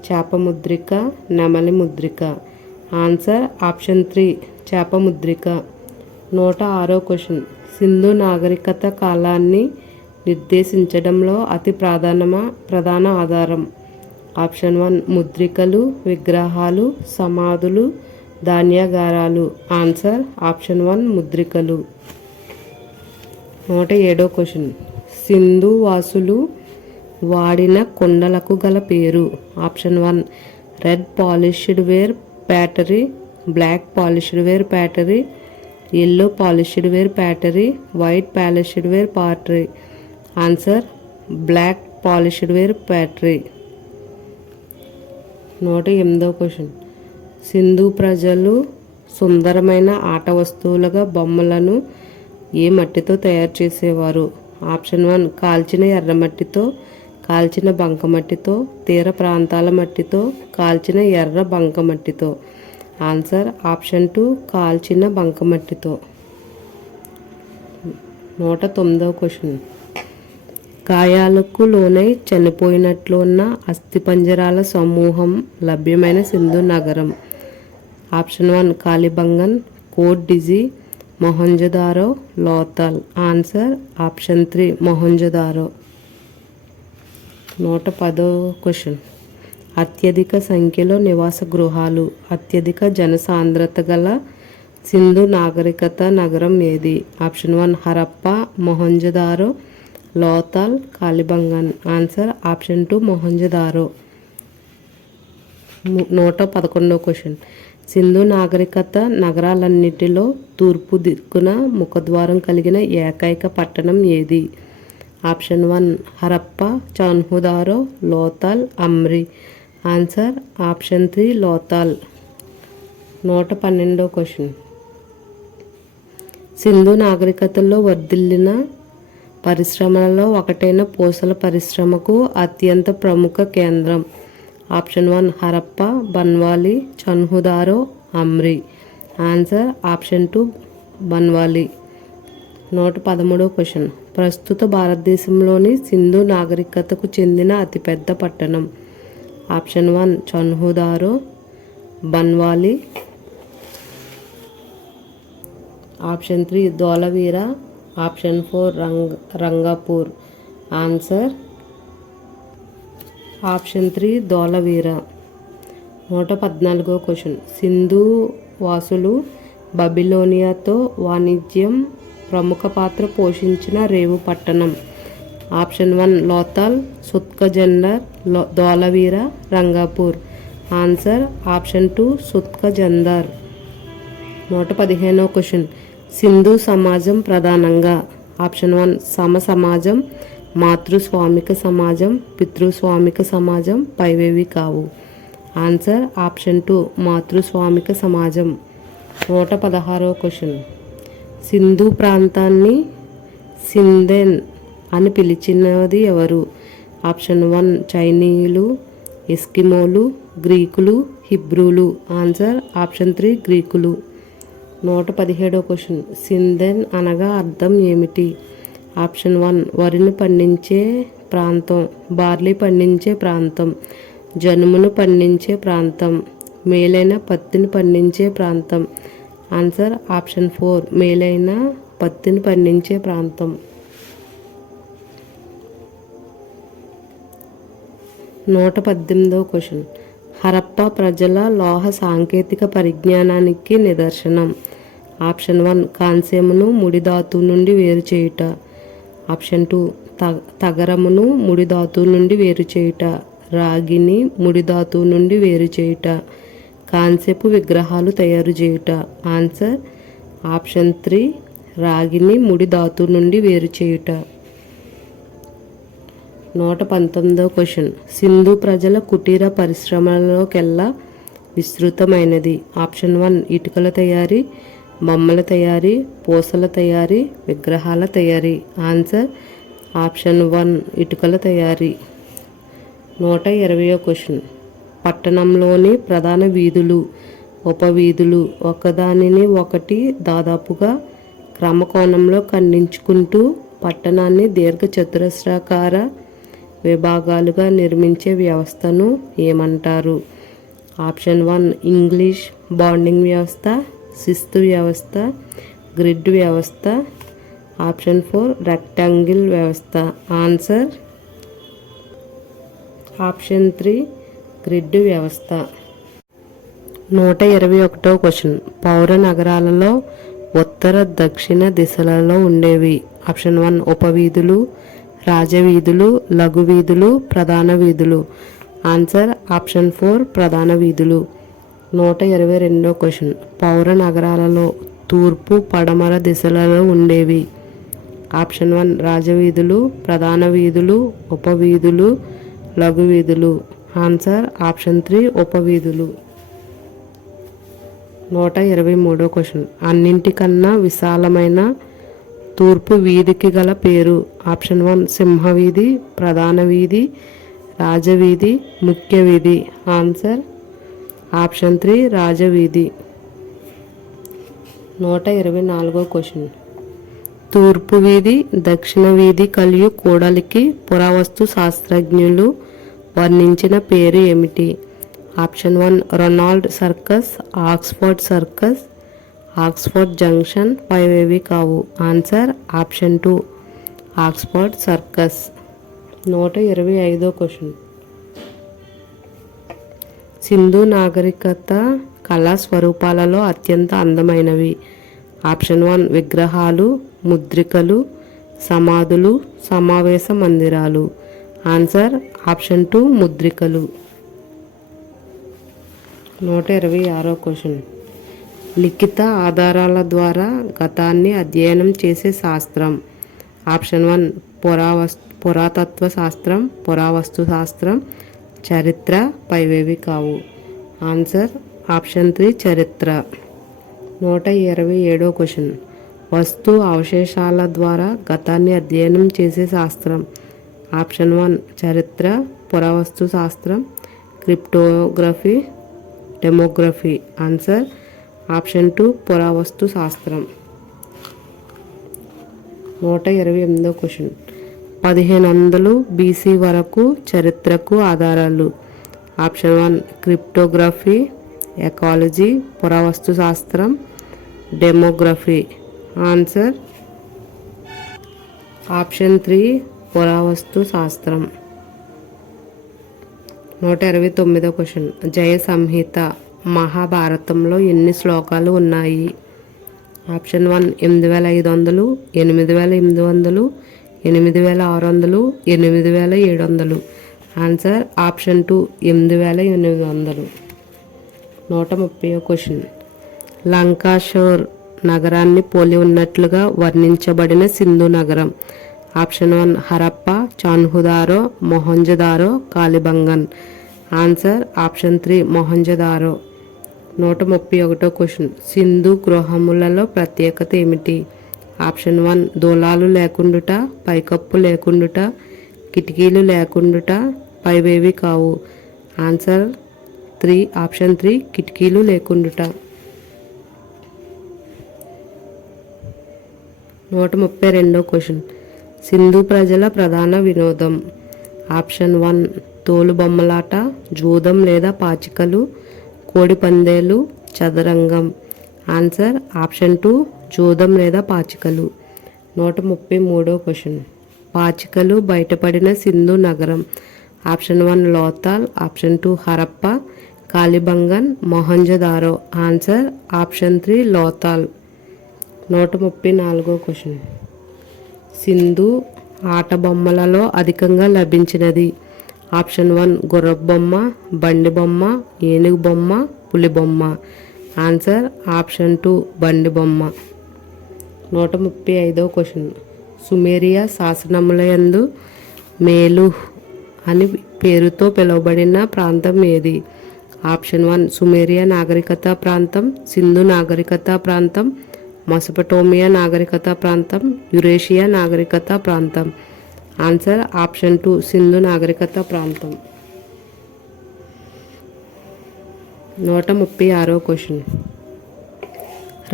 చేప ముద్రిక, నెమలి ముద్రిక. ఆన్సర్ ఆప్షన్ 3 చేప ముద్రిక. 106వ క్వశ్చన్. సింధు నాగరికత కాలాన్ని నిర్దేశించడంలో అతి ప్రధాన ఆధారం? ఆప్షన్ 1 ముద్రికలు, విగ్రహాలు, సమాధులు, ధాన్యాగారాలు. ఆన్సర్ ఆప్షన్ 1 ముద్రికలు. 107వ క్వశ్చన్. సింధు వాసులు వాడిన కుండలకు గల పేరు? Option 1 red polished ware pottery, black polished ware pottery, yellow polished ware pottery, white polished ware pottery. Answer black polished ware pottery. 108వ క్వశ్చన్. సింధు ప్రజలు సుందరమైన ఆట వస్తువులుగా బొమ్మలను ఏ మట్టితో తయారు చేసేవారు? ఆప్షన్ 1 కాల్చిన ఎర్రమట్టితో, కాల్చిన బంకమట్టితో, తీర ప్రాంతాల మట్టితో, కాల్చిన ఎర్ర బంకమట్టితో. ఆన్సర్ ఆప్షన్ 2 కాల్చిన బంకమట్టితో. 109వ క్వశ్చన్. గాయాలకు లోనై చనిపోయినట్లు ఉన్న అస్థిపంజరాల సమూహం లభ్యమైన సింధు నగరం? Option 1 Kalibangan, Kot Diji, Mohenjodaro, Lothal. Answer option 3 Mohenjodaro. 110వ క్వశ్చన్. అత్యధిక సంఖ్యలో నివాస గృహాలు, అత్యధిక జనసాంద్రత గల సింధు నాగరికత నగరం ఏది? Option 1 Harappa, Mohenjodaro, Lothal, Kalibangan. Answer option 2 Mohenjodaro. 111వ క్వశ్చన్. సింధు నాగరికత నగరాలన్నిటిలో తూర్పు దిక్కున ముఖద్వారం కలిగిన ఏకైక పట్టణం ఏది? Option 1 Harappa, Chanhudaro, Lothal, Amri. Answer option 3 Lothal. 112వ క్వశ్చన్. సింధు నాగరికతలో వర్ధిల్లిన పరిశ్రమలలో ఒకటైన పూసల పరిశ్రమకు అత్యంత ప్రముఖ కేంద్రం. Option 1 Harappa, Banawali, Chanhudaro, Amri. Answer option 2 Banawali. 113వ క్వశ్చన్. ప్రస్తుత భారతదేశంలోని సింధు నాగరికతకు చెందిన అతిపెద్ద పట్టణం. Option 1 Chanhudaro, Banawali. Option 3 Dholavira. Option 4 Rangpur. Answer option 3 Dholavira. 114వ క్వశ్చన్. సింధు వాసులు బబిలోనియాతో వాణిజ్యం ప్రముఖ పాత్ర పోషించిన రేవు పట్టణం. Option 1 Lothal, Sutkagendor, Dholavira, Rangpur. Answer option 2 Sutkagendor. 115వ క్వశ్చన్. సింధు సమాజం ప్రధానంగా. ఆప్షన్ 1 సమ సమాజం, మాతృస్వామిక సమాజం, పితృస్వామిక సమాజం, పైవేవి కావు. ఆన్సర్ ఆప్షన్ 2 మాతృస్వామిక సమాజం. 116వ క్వశ్చన్. సింధు ప్రాంతాన్ని సింధెన్ అని పిలిచినది ఎవరు? ఆప్షన్ 1 చైనీయులు, ఎస్కిమోలు, గ్రీకులు, హిబ్రూలు. ఆన్సర్ ఆప్షన్ 3 గ్రీకులు. 117వ క్వశ్చన్. సింధెన్ అనగా అర్థం ఏమిటి? ఆప్షన్ 1 వరిని పండించే ప్రాంతం, బార్లీ పండించే ప్రాంతం, జనుమును పండించే ప్రాంతం, మేలైన పత్తిని పండించే ప్రాంతం. ఆన్సర్ ఆప్షన్ 4 మేలైన పత్తిని పండించే ప్రాంతం. 118వ క్వశ్చన్. హరప్ప ప్రజల లోహ సాంకేతిక పరిజ్ఞానానికి నిదర్శనం. ఆప్షన్ 1 కాంస్యమును ముడి ధాతువు నుండి వేరు చేయుట. ఆప్షన్ 2 తగరమును ముడి ధాతువు నుండి వేరు చేయుట, రాగిని ముడి ధాతువు నుండి వేరు చేయుట, కాంస్యపు విగ్రహాలు తయారు చేయుట. ఆన్సర్ ఆప్షన్ 3 రాగిని ముడి ధాతువు నుండి వేరు చేయుట. 119వ క్వశ్చన్. సింధు ప్రజల కుటీర పరిశ్రమలలోకెల్లా విస్తృతమైనది. ఆప్షన్ 1 ఇటుకల తయారీ, బొమ్మల తయారీ, పూసల తయారీ, విగ్రహాల తయారీ. ఆన్సర్ ఆప్షన్ 1 ఇటుకల తయారీ. 120వ క్వశ్చన్. పట్టణంలోని ప్రధాన వీధులు, ఉపవీధులు ఒకదానిని ఒకటి దాదాపుగా క్రమకోణంలో ఖండించుకుంటూ పట్టణాన్ని దీర్ఘచతురస్రాకార విభాగాలుగా నిర్మించే వ్యవస్థను ఏమంటారు? ఆప్షన్ 1 ఇంగ్లీష్ బాండింగ్ వ్యవస్థ, శిస్తు వ్యవస్థ, గ్రిడ్ వ్యవస్థ. ఆప్షన్ 4 రెక్టాంగిల్ వ్యవస్థ. ఆన్సర్ ఆప్షన్ 3 గ్రిడ్ వ్యవస్థ. 121వ క్వశ్చన్. పౌర నగరాలలో ఉత్తర దక్షిణ దిశలలో ఉండేవి. ఆప్షన్ 1 ఉపవీధులు, రాజవీధులు, లఘు వీధులు, ప్రధాన వీధులు. ఆన్సర్ ఆప్షన్ 4 ప్రధాన వీధులు. 122వ క్వశ్చన్. పౌర నగరాలలో తూర్పు పడమర దిశలలో ఉండేవి. ఆప్షన్ 1 రాజవీధులు, ప్రధాన వీధులు, ఉపవీధులు, లఘు వీధులు. Answer option 3 ఉపవీధులు. 123వ క్వశ్చన్. అన్నింటికన్నా విశాలమైన తూర్పు వీధికి గల పేరు. ఆప్షన్ 1 సింహవీధి, ప్రధాన వీధి, రాజవీధి, ముఖ్య వీధి. ఆన్సర్ ఆప్షన్ 3 రాజవీధి. 124వ క్వశ్చన్. తూర్పు వీధి, దక్షిణ వీధి కలియు కూడలికి పురావస్తు శాస్త్రజ్ఞులు వర్ణించిన పేరు ఏమిటి? Option 1 Ronald circus, Oxford circus, Oxford junction, పైవేవి కావు. Answer option 2 Oxford circus. 125వ క్వశ్చన్. సింధు నాగరికత కళా స్వరూపాలలో అత్యంత అందమైనవి. ఆప్షన్ 1 విగ్రహాలు, ముద్రికలు, సమాధులు, సమావేశ మందిరాలు. Answer option 2 ముద్రికలు. 126వ క్వశ్చన్. లిఖిత ఆధారాల ద్వారా గతాన్ని అధ్యయనం చేసే శాస్త్రం. ఆప్షన్ 1 పురాతత్వ శాస్త్రం, పురావస్తు శాస్త్రం, చరిత్ర, పైవేవి కావు. ఆన్సర్ ఆప్షన్ 3 చరిత్ర. 127వ క్వశ్చన్. వస్తు అవశేషాల ద్వారా గతాన్ని అధ్యయనం చేసే శాస్త్రం. ఆప్షన్ 1 చరిత్ర, పురావస్తు శాస్త్రం, క్రిప్టోగ్రఫీ, డెమోగ్రఫీ. ఆన్సర్ ఆప్షన్ 2 పురావస్తు శాస్త్రం. 128వ క్వశ్చన్. 1500 BC వరకు చరిత్రకు ఆధారాలు. ఆప్షన్ 1 క్రిప్టోగ్రఫీ, ఎకాలజీ, పురావస్తు శాస్త్రం, డెమోగ్రఫీ. ఆన్సర్ ఆప్షన్ 3 పురావస్తు శాస్త్రం. 129వ క్వశ్చన్. జయ సంహిత మహాభారతంలో ఎన్ని శ్లోకాలు ఉన్నాయి? ఆప్షన్ 1 8500, 8800, 8600, 8700. Answer option 2 8800. 130వ క్వశ్చన్. లంకాషోర్ నగరాన్ని పోలి ఉన్నట్లుగా వర్ణించబడిన సింధు నగరం. Option 1 Harappa, Chanhudaro, Mohenjodaro, Kalibangan. Answer option 3 Mohenjodaro. 131వ క్వశ్చన్. సింధు గృహములలో ప్రత్యేకత ఏమిటి? ఆప్షన్ 1 దూలాలు లేకుండుట, పైకప్పు లేకుండుట, కిటికీలు లేకుండుట, పైవేవి కావు. ఆన్సర్ ఆప్షన్ 3 కిటికీలు లేకుండుట. 132వ క్వశ్చన్. సింధు ప్రజల ప్రధాన వినోదం. ఆప్షన్ 1 తోలుబొమ్మలాట, జూదం లేదా పాచికలు, కోడి పందేలు, చదరంగం. ఆన్సర్ ఆప్షన్ 2 జూదం లేదా పాచికలు. 133వ క్వశ్చన్. పాచికలు బయటపడిన సింధు నగరం. Option 1 Lothal, option 2 Harappa, Kalibangan, Mohenjodaro. Answer option 3 Lothal. 134వ క్వశ్చన్. సింధు ఆట బొమ్మలలో అధికంగా లభించినది. ఆప్షన్ 1 గుర్రపు బొమ్మ, బండి బొమ్మ, ఏనుగు బొమ్మ, పులి బొమ్మ. ఆన్సర్ ఆప్షన్ 2 బండి బొమ్మ. 135వ క్వశ్చన్. సుమేరియా శాసనములయందు మేలుహ్ అని పేరుతో పిలువబడిన ప్రాంతం ఏది? ఆప్షన్ 1 సుమేరియా నాగరికత ప్రాంతం, సింధు నాగరికత ప్రాంతం, మెసొపొటేమియా నాగరికత ప్రాంతం, యురేషియా నాగరికత ప్రాంతం. ఆన్సర్ ఆప్షన్ 2 సింధు నాగరికత ప్రాంతం. 136వ క్వశ్చన్.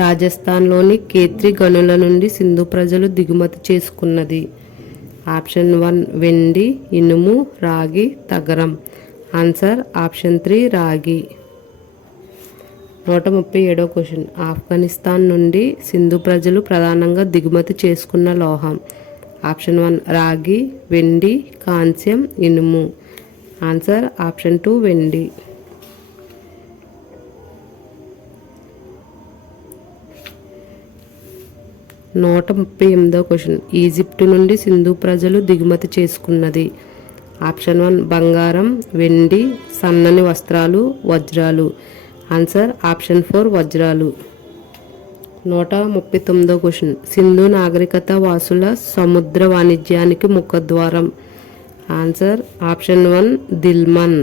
రాజస్థాన్లోని ఖేత్రి గనుల నుండి సింధు ప్రజలు దిగుమతి చేసుకున్నది. ఆప్షన్ 1 వెండి, ఇనుము, రాగి, తగరం. ఆన్సర్ ఆప్షన్ 3 రాగి. 137వ క్వశ్చన్. ఆఫ్ఘనిస్తాన్ నుండి సింధు ప్రజలు ప్రధానంగా దిగుమతి చేసుకున్న లోహం. ఆప్షన్ 1 రాగి, వెండి, కాంస్యం, ఇనుము. ఆన్సర్ ఆప్షన్ 2 వెండి. 138వ క్వశ్చన్. ఈజిప్టు నుండి సింధు ప్రజలు దిగుమతి చేసుకున్నది. ఆప్షన్ 1 బంగారం, వెండి, సన్నని వస్త్రాలు, వజ్రాలు. ఆన్సర్ ఆప్షన్ 4 వజ్రాలు. 139వ క్వశ్చన్. సింధు నాగరికత వాసుల సముద్ర వాణిజ్యానికి ముఖద్వారం. Answer option 1 Dilmun.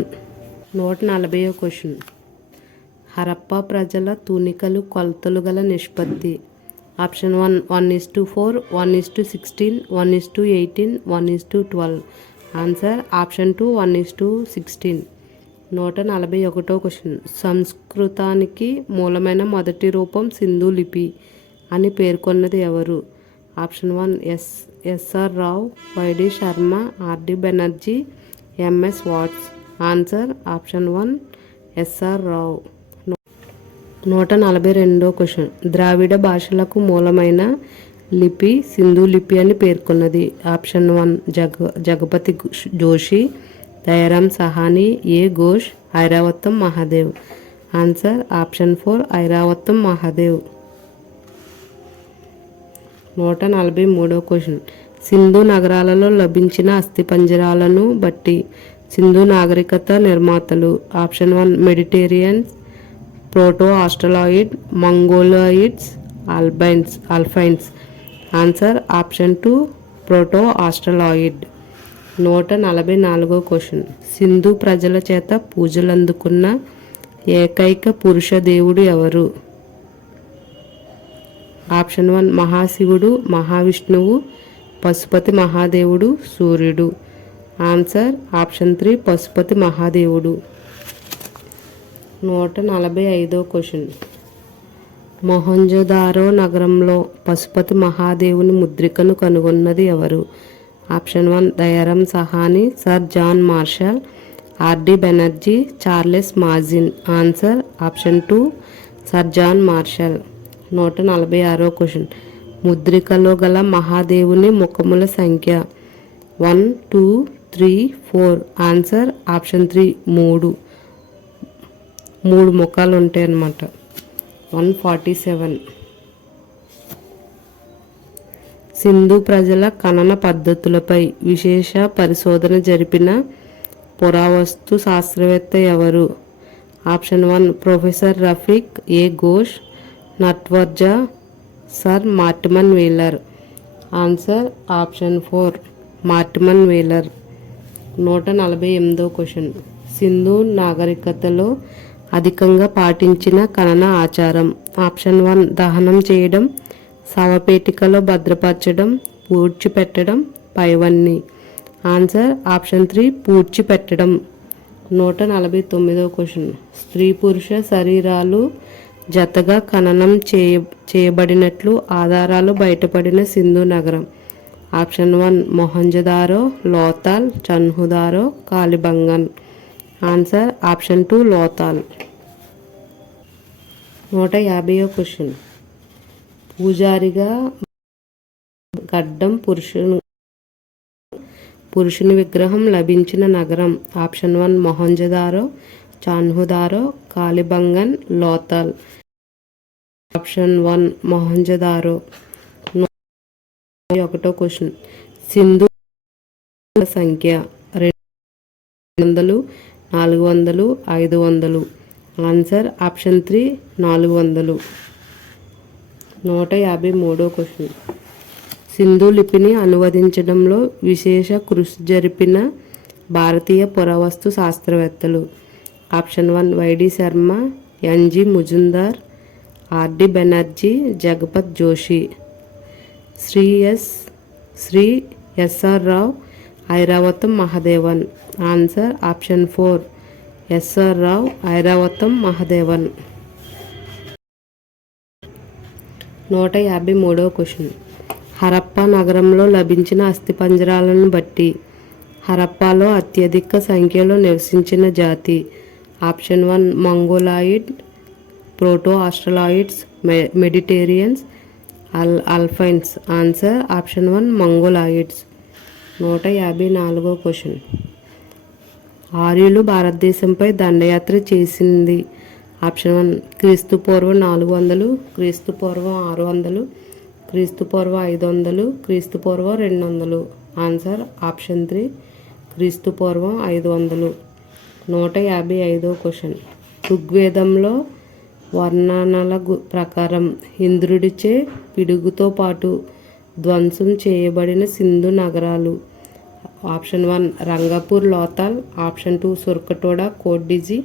140వ క్వశ్చన్. హరప్ప ప్రజల తూనికలు కొలతలు గల నిష్పత్తి. ఆప్షన్ 1 1:4, 1:16, 1:18, 1:12. Answer option 2 1:16. 141వ క్వశ్చన్. సంస్కృతానికి మూలమైన మొదటి రూపం సింధు లిపి అని పేర్కొన్నది ఎవరు? Option 1 S R Rao, YD Sharma, R D Banerjee, M S Vats. Answer option 1 S R Rao. 142వ క్వశ్చన్. ద్రావిడ భాషలకు మూలమైన లిపి సింధు లిపి అని పేర్కొన్నది. Option 1 Jagapati Joshi, Dayaram Sahni, A Ghosh, Iravatham Mahadev. Answer option 4 Iravatham Mahadev. 143వ question. Sindhu నగరాలలో లభించిన అస్థిపంజరాలను బట్టి సింధు నాగరికత నిర్మాతలు. Option 1 Mediterranean, proto Australoid, Mongoloids, Alpines. Answer option 2 proto Australoid. 144వ క్వశ్చన్. సింధు ప్రజల చేత పూజలందుకున్న ఏకైక పురుష దేవుడు ఎవరు? ఆప్షన్ 1 మహాశివుడు, మహావిష్ణువు, పశుపతి మహాదేవుడు, సూర్యుడు. ఆన్సర్ ఆప్షన్ 3 పశుపతి మహాదేవుడు. 145వ క్వశ్చన్. మొహంజోదారో నగరంలో పశుపతి మహాదేవుని ముద్రికను కనుగొన్నది ఎవరు? Option 1 Dayaram Sahni, sir John Marshall, RD Banerjee, Charles Masson. Answer option 2 sir John Marshall. 146వ క్వశ్చన్. ముద్రికలో గల మహాదేవుని ముఖముల సంఖ్య 1, 2, 3, 4. ఆన్సర్ ఆప్షన్ 3 మూడు ముఖాలు ఉంటాయి అన్నమాట. 147. సింధు ప్రజల ఖనన పద్ధతులపై విశేష పరిశోధన జరిపిన పురావస్తు శాస్త్రవేత్త ఎవరు? Option 1 professor Rafiq A Ghosh, Natwar Jha, sir Mortimer Wheeler. Answer option 4 Mortimer Wheeler. 148వ క్వశ్చన్. సింధు నాగరికతలో అధికంగా పాటించిన ఖనన ఆచారం. ఆప్షన్ 1 దహనం చేయడం, శవపేటికలో భద్రపరచడం, పూడ్చిపెట్టడం, పైవన్నీ. Answer option 3 పూడ్చిపెట్టడం. 149వ క్వశ్చన్. స్త్రీ పురుష శరీరాలు జతగా ఖననం చేయబడినట్లు ఆధారాలు బయటపడిన సింధు నగరం. Option 1 Mohenjodaro, Lothal, Chanhudaro, Kalibangan. Answer option 2 Lothal. 150వ క్వశ్చన్. పూజారిగా గడ్డం పురుషుని విగ్రహం లభించిన నగరం. ఆప్షన్ 1 మొహంజదారో, చాన్హుదారో, కాలిబంగన్, లోతాల్. ఆప్షన్ 1 మొహంజదారో. 151వ క్వశ్చన్. సింధు సంఖ్య 200, 400, 500. Answer option 3 400. 153వ క్వశ్చన్. సింధు లిపిని అనువదించడంలో విశేష కృషి జరిపిన భారతీయ పురావస్తు శాస్త్రవేత్తలు. Option 1 Y D Sharma, N G Majumdar, R D Banerjee, Jagapat Joshi. Shri S R Rao, Iravatham Mahadevan. Answer option 4 SR Rao, Iravatham Mahadevan. 153వ question. Harappa నగరంలో లభించిన అస్థిపంజరాలను బట్టి హరప్పాలో అత్యధిక సంఖ్యలో నివసించిన జాతి. Option 1 Mongoloid, proto Australoids, Mediterraneans, Alpines. Answer option 1 Mongoloids. 154వ క్వశ్చన్. ఆర్యులు భారతదేశంపై దండయాత్ర చేసింది. ఆప్షన్ 1 క్రీస్తుపూర్వం 400, క్రీస్తుపూర్వం 600, క్రీస్తుపూర్వం 500, క్రీస్తుపూర్వం 200. ఆన్సర్ ఆప్షన్ 3 క్రీస్తుపూర్వం 500. 155వ క్వశ్చన్. ఋగ్వేదంలో వర్ణనల ప్రకారం ఇంద్రుడిచే పిడుగుతో పాటు ధ్వంసం చేయబడిన సింధు నగరాలు. Option 1 Rangpur, Lothal. Option 2 Surkotada, Kot Diji.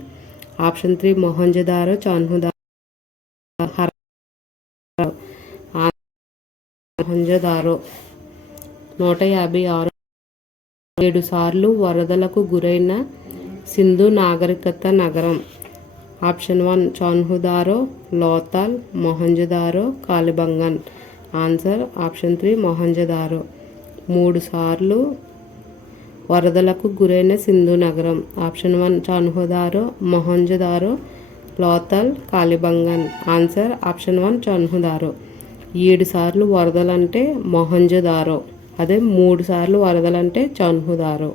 Option 3 Mohenjodaro, Chanhudaro. Mohenjodaro. 156. 7 సార్లు వరదలకు గురైన సింధు నాగరికత నగరం. Option 1 Chanhudaro, Lothal, Mohenjodaro, Kalibangan. Answer option 3 Mohenjodaro. 3 సార్లు వరదలకు గురైన సింధు నగరం. Option 1 Chanhudaro, Mohenjodaro, Lothal, Kalibangan. Answer option 1 Chanhudaro. 7 సార్లు వరదలంటే మొహంజదారో, అదే 3 సార్లు వరదలంటే చాన్హుదారో.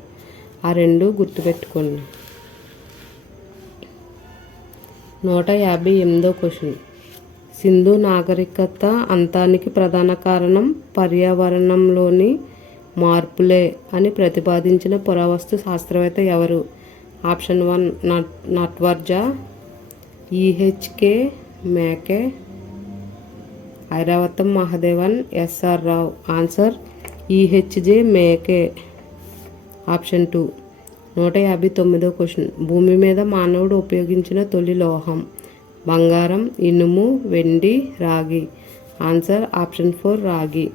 ఆ రెండు గుర్తుపెట్టుకోండి. 158వ క్వశ్చన్. సింధు నాగరికత అంతానికి ప్రధాన కారణం పర్యావరణంలోని మార్పులే అని ప్రతిపాదించిన పురావస్తు శాస్త్రవేత్త ఎవరు? ఆప్షన్ 1 నట్వర్జా, ఈహెచ్కే మేకే, ఐరావతం మహాదేవన్, ఎస్ఆర్ రావు. ఆన్సర్ ఈహెచ్జే మేకే. ఆప్షన్ 2. 159వ క్వశ్చన్. భూమి మీద మానవుడు ఉపయోగించిన తొలి లోహం బంగారం, ఇనుము, వెండి, రాగి. ఆన్సర్ ఆప్షన్ 4 రాగి.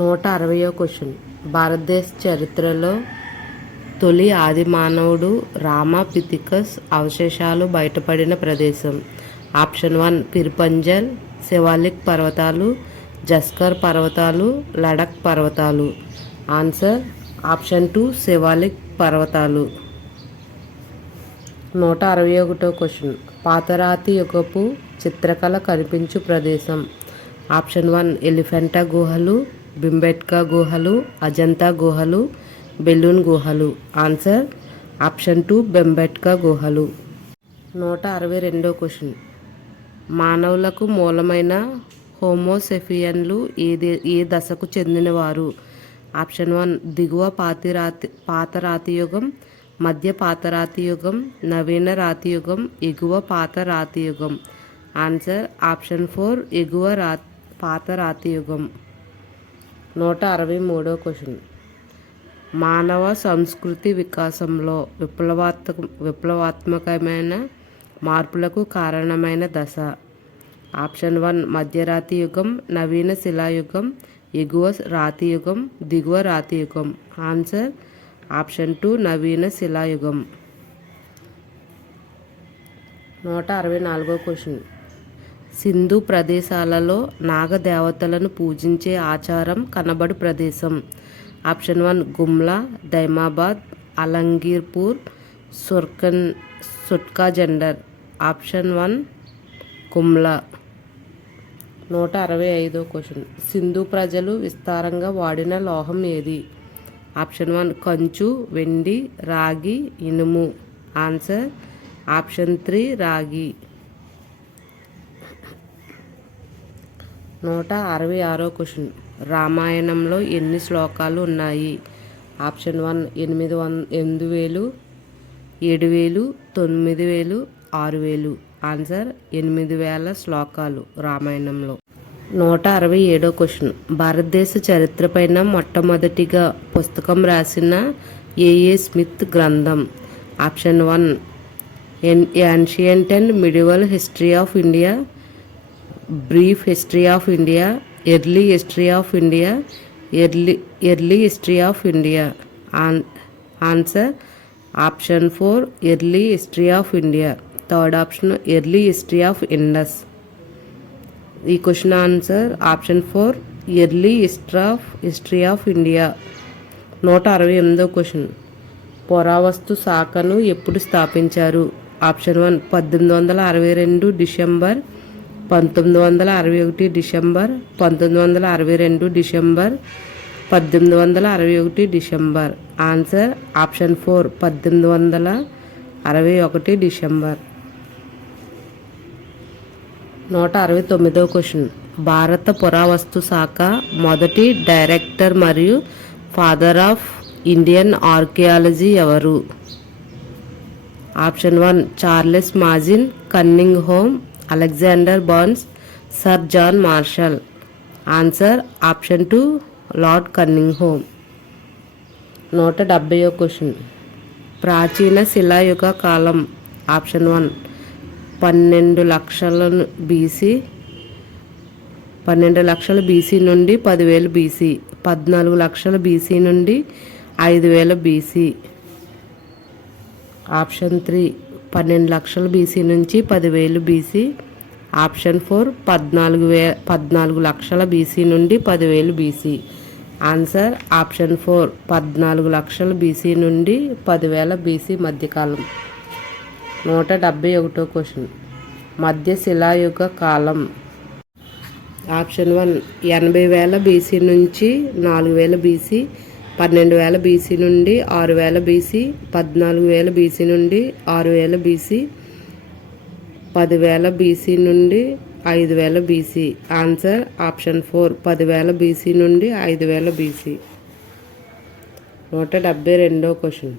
160వ క్వశ్చన్. భారతదేశ చరిత్రలో తొలి ఆది మానవుడు రామాపిథికస్ అవశేషాలు బయటపడిన ప్రదేశం. ఆప్షన్ 1 పిర్పంజల్, శివాలిక్ పర్వతాలు, జస్కర్ పర్వతాలు, లడక్ పర్వతాలు. ఆన్సర్ ఆప్షన్ 2 శివాలిక్ పర్వతాలు. 161వ క్వశ్చన్. పాతరాతి యుగపు చిత్రకళ కనిపించు ప్రదేశం. ఆప్షన్ 1 ఎలిఫెంటా గుహలు, భింబెట్కా గుహలు, అజంతా గుహలు, బెలూన్ గుహలు. ఆన్సర్ ఆప్షన్ 2 బెంబెట్కా గుహలు. 162వ క్వశ్చన్. మానవులకు మూలమైన హోమోసెఫియన్లు ఏ దశకు చెందినవారు. ఆప్షన్ 1 దిగువ పాతరాతియుగం, మధ్య పాతరాతియుగం, నవీన రాతియుగం, ఎగువ పాతరాతియుగం. ఆన్సర్ ఆప్షన్ 4 ఎగువ పాతరాతియుగం. 163వ క్వశ్చన్. మానవ సంస్కృతి వికాసంలో విప్లవాత్మకమైన మార్పులకు కారణమైన దశ. ఆప్షన్ 1 మధ్యరాతి యుగం, నవీన శిలాయుగం, ఎగువ రాతియుగం, దిగువ రాతియుగం. ఆన్సర్ ఆప్షన్ 2 నవీన శిలాయుగం. 164వ క్వశ్చన్. సింధు ప్రదేశాలలో నాగదేవతలను పూజించే ఆచారం కనబడు ప్రదేశం. ఆప్షన్ 1 గుమ్లా, దైమాబాద్, అలంగీర్పూర్, సుట్కా జెండర్. ఆప్షన్ 1 గుమ్లా. 165వ క్వశ్చన్. సింధు ప్రజలు విస్తారంగా వాడిన లోహం ఏది. ఆప్షన్ 1 కంచు, వెండి, రాగి, ఇనుము. ఆన్సర్ ఆప్షన్ 3 రాగి. 166వ క్వశ్చన్. రామాయణంలో ఎన్ని శ్లోకాలు ఉన్నాయి. ఆప్షన్ 1 8,000, 7,000, 9,000, 6,000. ఆన్సర్ 8,000 శ్లోకాలు రామాయణంలో. 167వ క్వశ్చన్. భారతదేశ చరిత్ర పైన మొట్టమొదటిగా పుస్తకం రాసిన ఏఏ స్మిత్ గ్రంథం. Option 1 ancient and medieval history of India, brief history of India, early history of India, early history of India. Answer option 4 early history of India. Third option early history of Indus. ఈ question answer option 4 early history of India. 168వ question. పురావస్తు శాఖను ఎప్పుడు స్థాపించారు. Option 1 1862 December, 1961 December, 1962 December, 1861 December. Answer option 4 1861 December. 169వ question. భారత పురావస్తు శాఖ మొదటి డైరెక్టర్ మరియు ఫాదర్ ఆఫ్ ఇండియన్ ఆర్కియాలజీ ఎవరు. Option 1 Charles Masson, Cunningham, Alexander Burnes, sir John Marshall. Answer option 2 lord Cunningham. 170వ క్వశ్చన్. ప్రాచీన శిలాయుగ కాలం. ఆప్షన్ 1 12 లక్షల బీసీ, 12 లక్షల బీసీ నుండి 10,000 బీసీ, 14 లక్షల బీసీ నుండి 5,000 బీసీ. ఆప్షన్ 3 12 లక్షల బీసీ నుంచి 10,000 బీసీ. ఆప్షన్ 4 14 లక్షల బీసీ నుండి 10,000 బీసీ. ఆన్సర్ ఆప్షన్ 4 14 లక్షల బీసీ నుండి 10,000 బీసీ మధ్యకాలం. 171వ క్వశ్చన్. మధ్య శిలాయుగ కాలం. ఆప్షన్ 1 80,000 బీసీ నుంచి 4,000 బీసీ, 12,000 బీసీ నుండి 6,000 బీసీ, 14,000 బీసీ నుండి 6,000 బీసీ, 10,000 బీసీ నుండి 5,000 బీసీ. ఆన్సర్ ఆప్షన్ 4 10,000 బీసీ నుండి 5,000 బీసీ. 172వ క్వశ్చన్.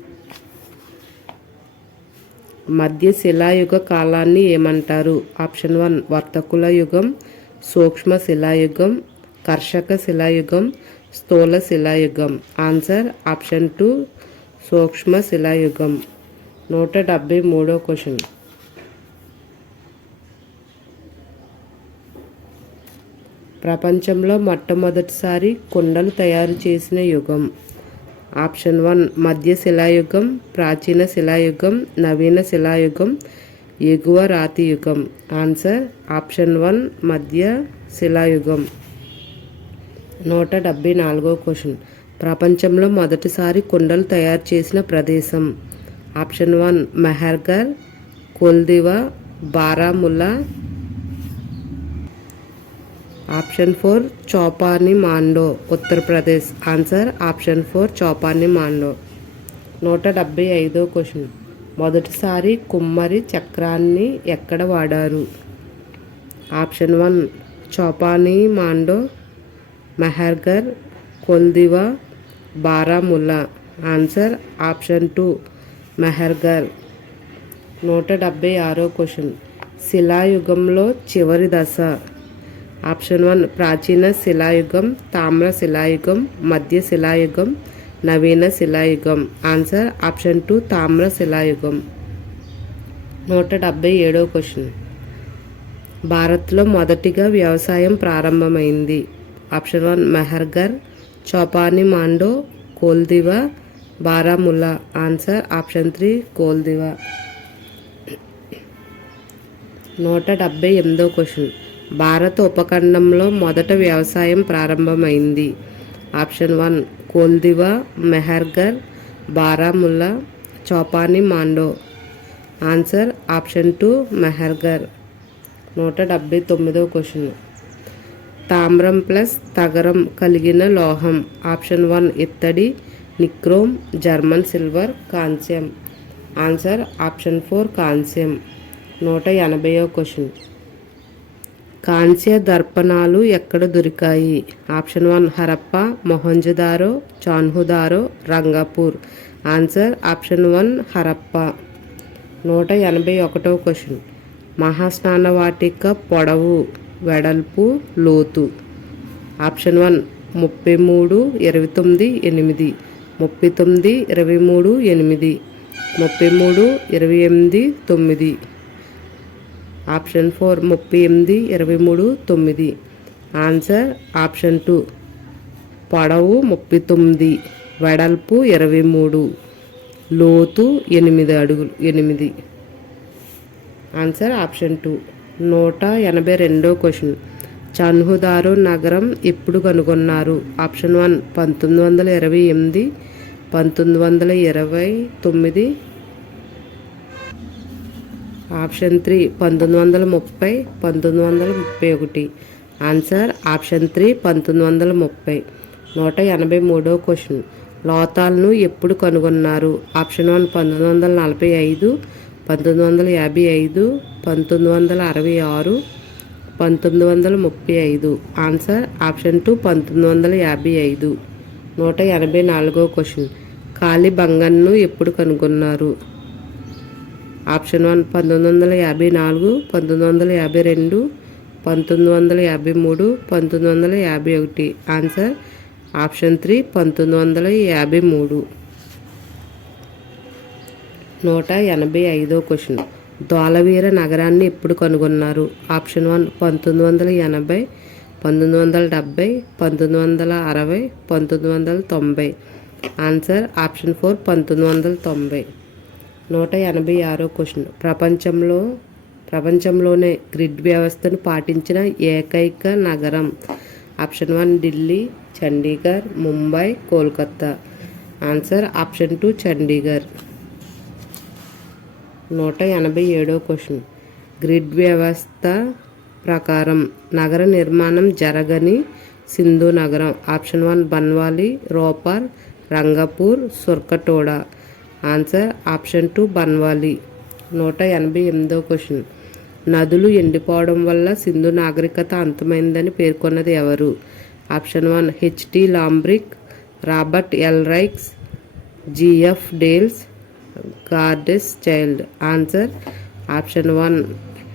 మధ్య శిలాయుగ కాలాన్ని ఏమంటారు? ఆప్షన్ 1 వర్తకుల యుగం, సూక్ష్మ శిలాయుగం, కర్షక శిలాయుగం, స్థూల శిలాయుగం. ఆన్సర్ ఆప్షన్ 2 సూక్ష్మ శిలాయుగం. 173వ క్వశ్చన్. ప్రపంచంలో మొట్టమొదటిసారి కుండలు తయారు చేసిన యుగం. ఆప్షన్ 1 మధ్య శిలాయుగం, ప్రాచీన శిలాయుగం, నవీన శిలాయుగం, ఎగువ రాతి యుగం. ఆన్సర్ ఆప్షన్ 1 మధ్య శిలాయుగం. 174వ క్వశ్చన్. ప్రపంచంలో మొదటిసారి కుండలు తయారు చేసిన ప్రదేశం. Option 1 Mehrgarh, Koldihwa, Baramulla. Option 4 Chopani Mando, Uttar Pradesh. Answer option 4 Chopani Mando. 175వ క్వశ్చన్. మొదటిసారి కుమ్మరి చక్రాన్ని ఎక్కడ వాడారు? Option 1 Chopani Mando, Mehrgarh, Koldihwa, Baramulla. Answer option 2 Mehrgarh. 176వ క్వశ్చన్. శిలాయుగంలో చివరి దశ. ఆప్షన్ 1 ప్రాచీన శిలాయుగం, తామ్ర శిలాయుగం, మధ్య శిలాయుగం, నవీన శిలాయుగం. ఆన్సర్ ఆప్షన్ 2 తామ్ర శిలాయుగం. 177వ క్వశ్చన్. భారత్లో మొదటిగా వ్యవసాయం ప్రారంభమైంది. Option 1 Mehrgarh, Chopani Mando, Koldihwa, Baramulla. Answer option 3 Koldihwa. 178వ క్వశ్చన్. భారత ఉపఖండంలో మొదట వ్యవసాయం ప్రారంభమైంది. Option 1 Koldihwa, Mehrgarh, Baramulla, Chopani Mando. Answer option 2 Mehrgarh. 179వ క్వశ్చన్. తామ్రం ప్లస్ తగరం కలిగిన లోహం. ఆప్షన్ 1 ఇత్తడి, నిక్రోమ్, జర్మన్ సిల్వర్, కాంస్యం. ఆన్సర్ ఆప్షన్ 4 కాంస్యం. 180వ క్వశ్చన్. కాంస్య దర్పణాలు ఎక్కడ దొరికాయి? Option 1 Harappa, Mohenjodaro, Chanhudaro, Rangapur. Answer option 1 Harappa. 181వ క్వశ్చన్. మహాస్నాన వాటిక పొడవు, వెడల్పు, లోతు. ఆప్షన్ 1 33, 29, 8. 39, 23, 8. 33, 28, 9. ఆప్షన్ 4 38, 23, 9. ఆన్సర్ ఆప్షన్ 2 పొడవు 39, వెడల్పు 23, లోతు 8 అడుగులు 8. Answer option 2. 182వ క్వశ్చన్. చాన్హుదారో నగరం ఎప్పుడు కనుగొన్నారు? ఆప్షన్ 1 1928, 1929. ఆప్షన్ 3 1930, 1931. Answer option 3 1930. 183వ క్వశ్చన్. లోతాలను ఎప్పుడు కనుగొన్నారు? ఆప్షన్ 1 1945, 1955, 1966, 1935. Answer option 2 1955. 184వ క్వశ్చన్. కాళిబంగన్ను ఎప్పుడు కనుగొన్నారు? ఆప్షన్ 1 1954, 1952, 1953, 1951. Answer option 3 1953. 185వ క్వశ్చన్. ధోలవీర నగరాన్ని ఎప్పుడు కనుగొన్నారు? ఆప్షన్ 1 1980, 1970, 1960, 1990. Answer option 4 1990. 186వ క్వశ్చన్. ప్రపంచంలోనే గ్రిడ్ వ్యవస్థను పాటించిన ఏకైక నగరం. Option 1 Delhi, Chandigarh, Mumbai, Kolkata. Answer option 2 Chandigarh. 187వ క్వశ్చన్. గ్రిడ్ వ్యవస్థ ప్రకారం నగర నిర్మాణం జరగని సింధు నగరం. Option 1 Banawali, Ropar, Rangpur, Surkotada. Answer option 2 Banawali. 188వ క్వశ్చన్. నదులు ఎండిపోవడం వల్ల సింధు నాగరికత అంతమైందని పేర్కొన్నది ఎవరు? Option 1 H T Lambrick, Robert L Raikes, G F Dales, Gordon Childe. Answer option 1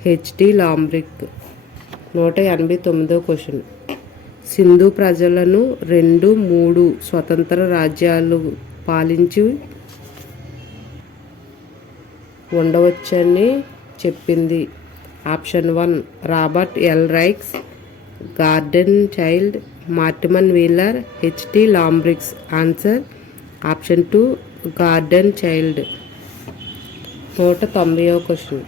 H T Lambrick. 189వ క్వశ్చన్. సింధు ప్రజలను 2-3 స్వతంత్ర రాజ్యాలు పాలించి ఉండవచ్చని చెప్పింది. Option 1 Robert L Raikes, Gordon Childe, Mortimer Wheeler, H T Lambricks. Answer option 2 Gordon Childe. 190వ క్వశ్చన్.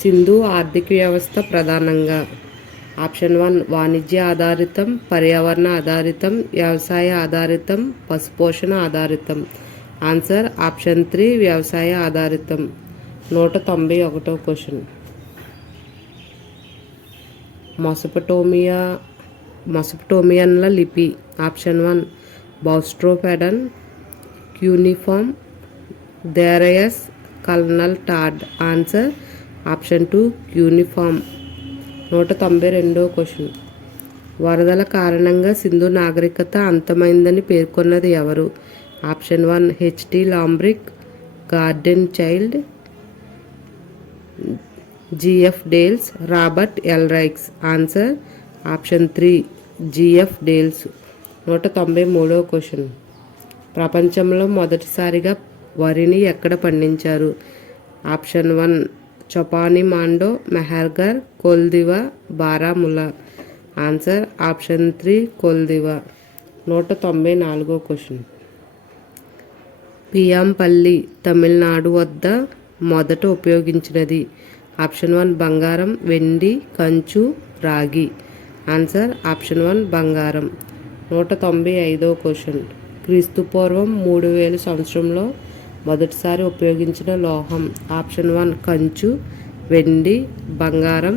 సింధు ఆర్థిక వ్యవస్థ ప్రధానంగా ఆప్షన్ 1 వాణిజ్య ఆధారితం, పర్యావరణ ఆధారితం, వ్యవసాయ ఆధారితం, పశుపోషణ ఆధారితం. ఆన్సర్ ఆప్షన్ 3 వ్యవసాయ ఆధారితం. 191వ క్వశ్చన్. మొసపటోమియన్ల లిపి. Option 1 boustrophedon, cuneiform, Darius, colonel Tod. Answer option 2 cuneiform. 192వ క్వశ్చన్. వరదల కారణంగా సింధు నాగరికత అంతమైందని పేర్కొన్నది ఎవరు? Option 1 H T Lambrick, Gordon Childe, G F Dales, Robert L Raikes. Answer option 3 G F Dales. 193వ క్వశ్చన్. ప్రపంచంలో మొదటిసారిగా వరిని ఎక్కడ పండించారు? Option 1 Chopani Mando, Mehrgarh, Koldihwa, Baramulla. Answer option 3 Koldihwa. 194వ క్వశ్చన్. పియాంపల్లి తమిళనాడు వద్ద మొదట ఉపయోగించినది. ఆప్షన్ 1 బంగారం, వెండి, కంచు, రాగి. ఆన్సర్ ఆప్షన్ 1 బంగారం. 195వ క్వశ్చన్. క్రీస్తుపూర్వం 3000 సంవత్సరంలో మొదటిసారి ఉపయోగించిన లోహం. ఆప్షన్ 1 కంచు, వెండి, బంగారం,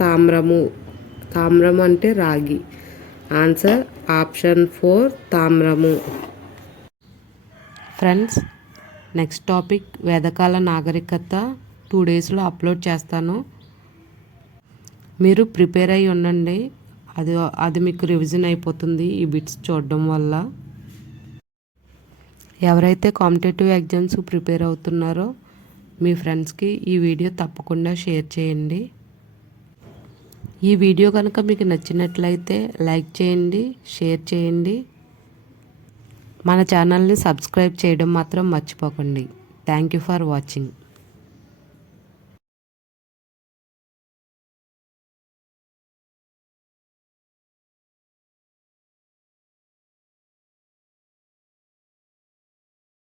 తామ్రము. తామ్రం అంటే రాగి. ఆన్సర్ ఆప్షన్ 4 తామ్రము. ఫ్రెండ్స్, నెక్స్ట్ టాపిక్ వేదకాల నాగరికత 2 డేస్లో అప్లోడ్ చేస్తాను. మీరు ప్రిపేర్ అయ్యి ఉండండి. అది మీకు రివిజన్ అయిపోతుంది ఈ బిట్స్ చూడడం వల్ల. ఎవరైతే కాంపిటేటివ్ ఎగ్జామ్స్ ప్రిపేర్ అవుతున్నారో మీ ఫ్రెండ్స్కి ఈ వీడియో తప్పకుండా షేర్ చేయండి. ఈ వీడియో కనుక మీకు నచ్చినట్లయితే లైక్ చేయండి, షేర్ చేయండి. మన ఛానల్ని సబ్స్క్రైబ్ చేయడం మాత్రం మర్చిపోకండి. Thank you for watching.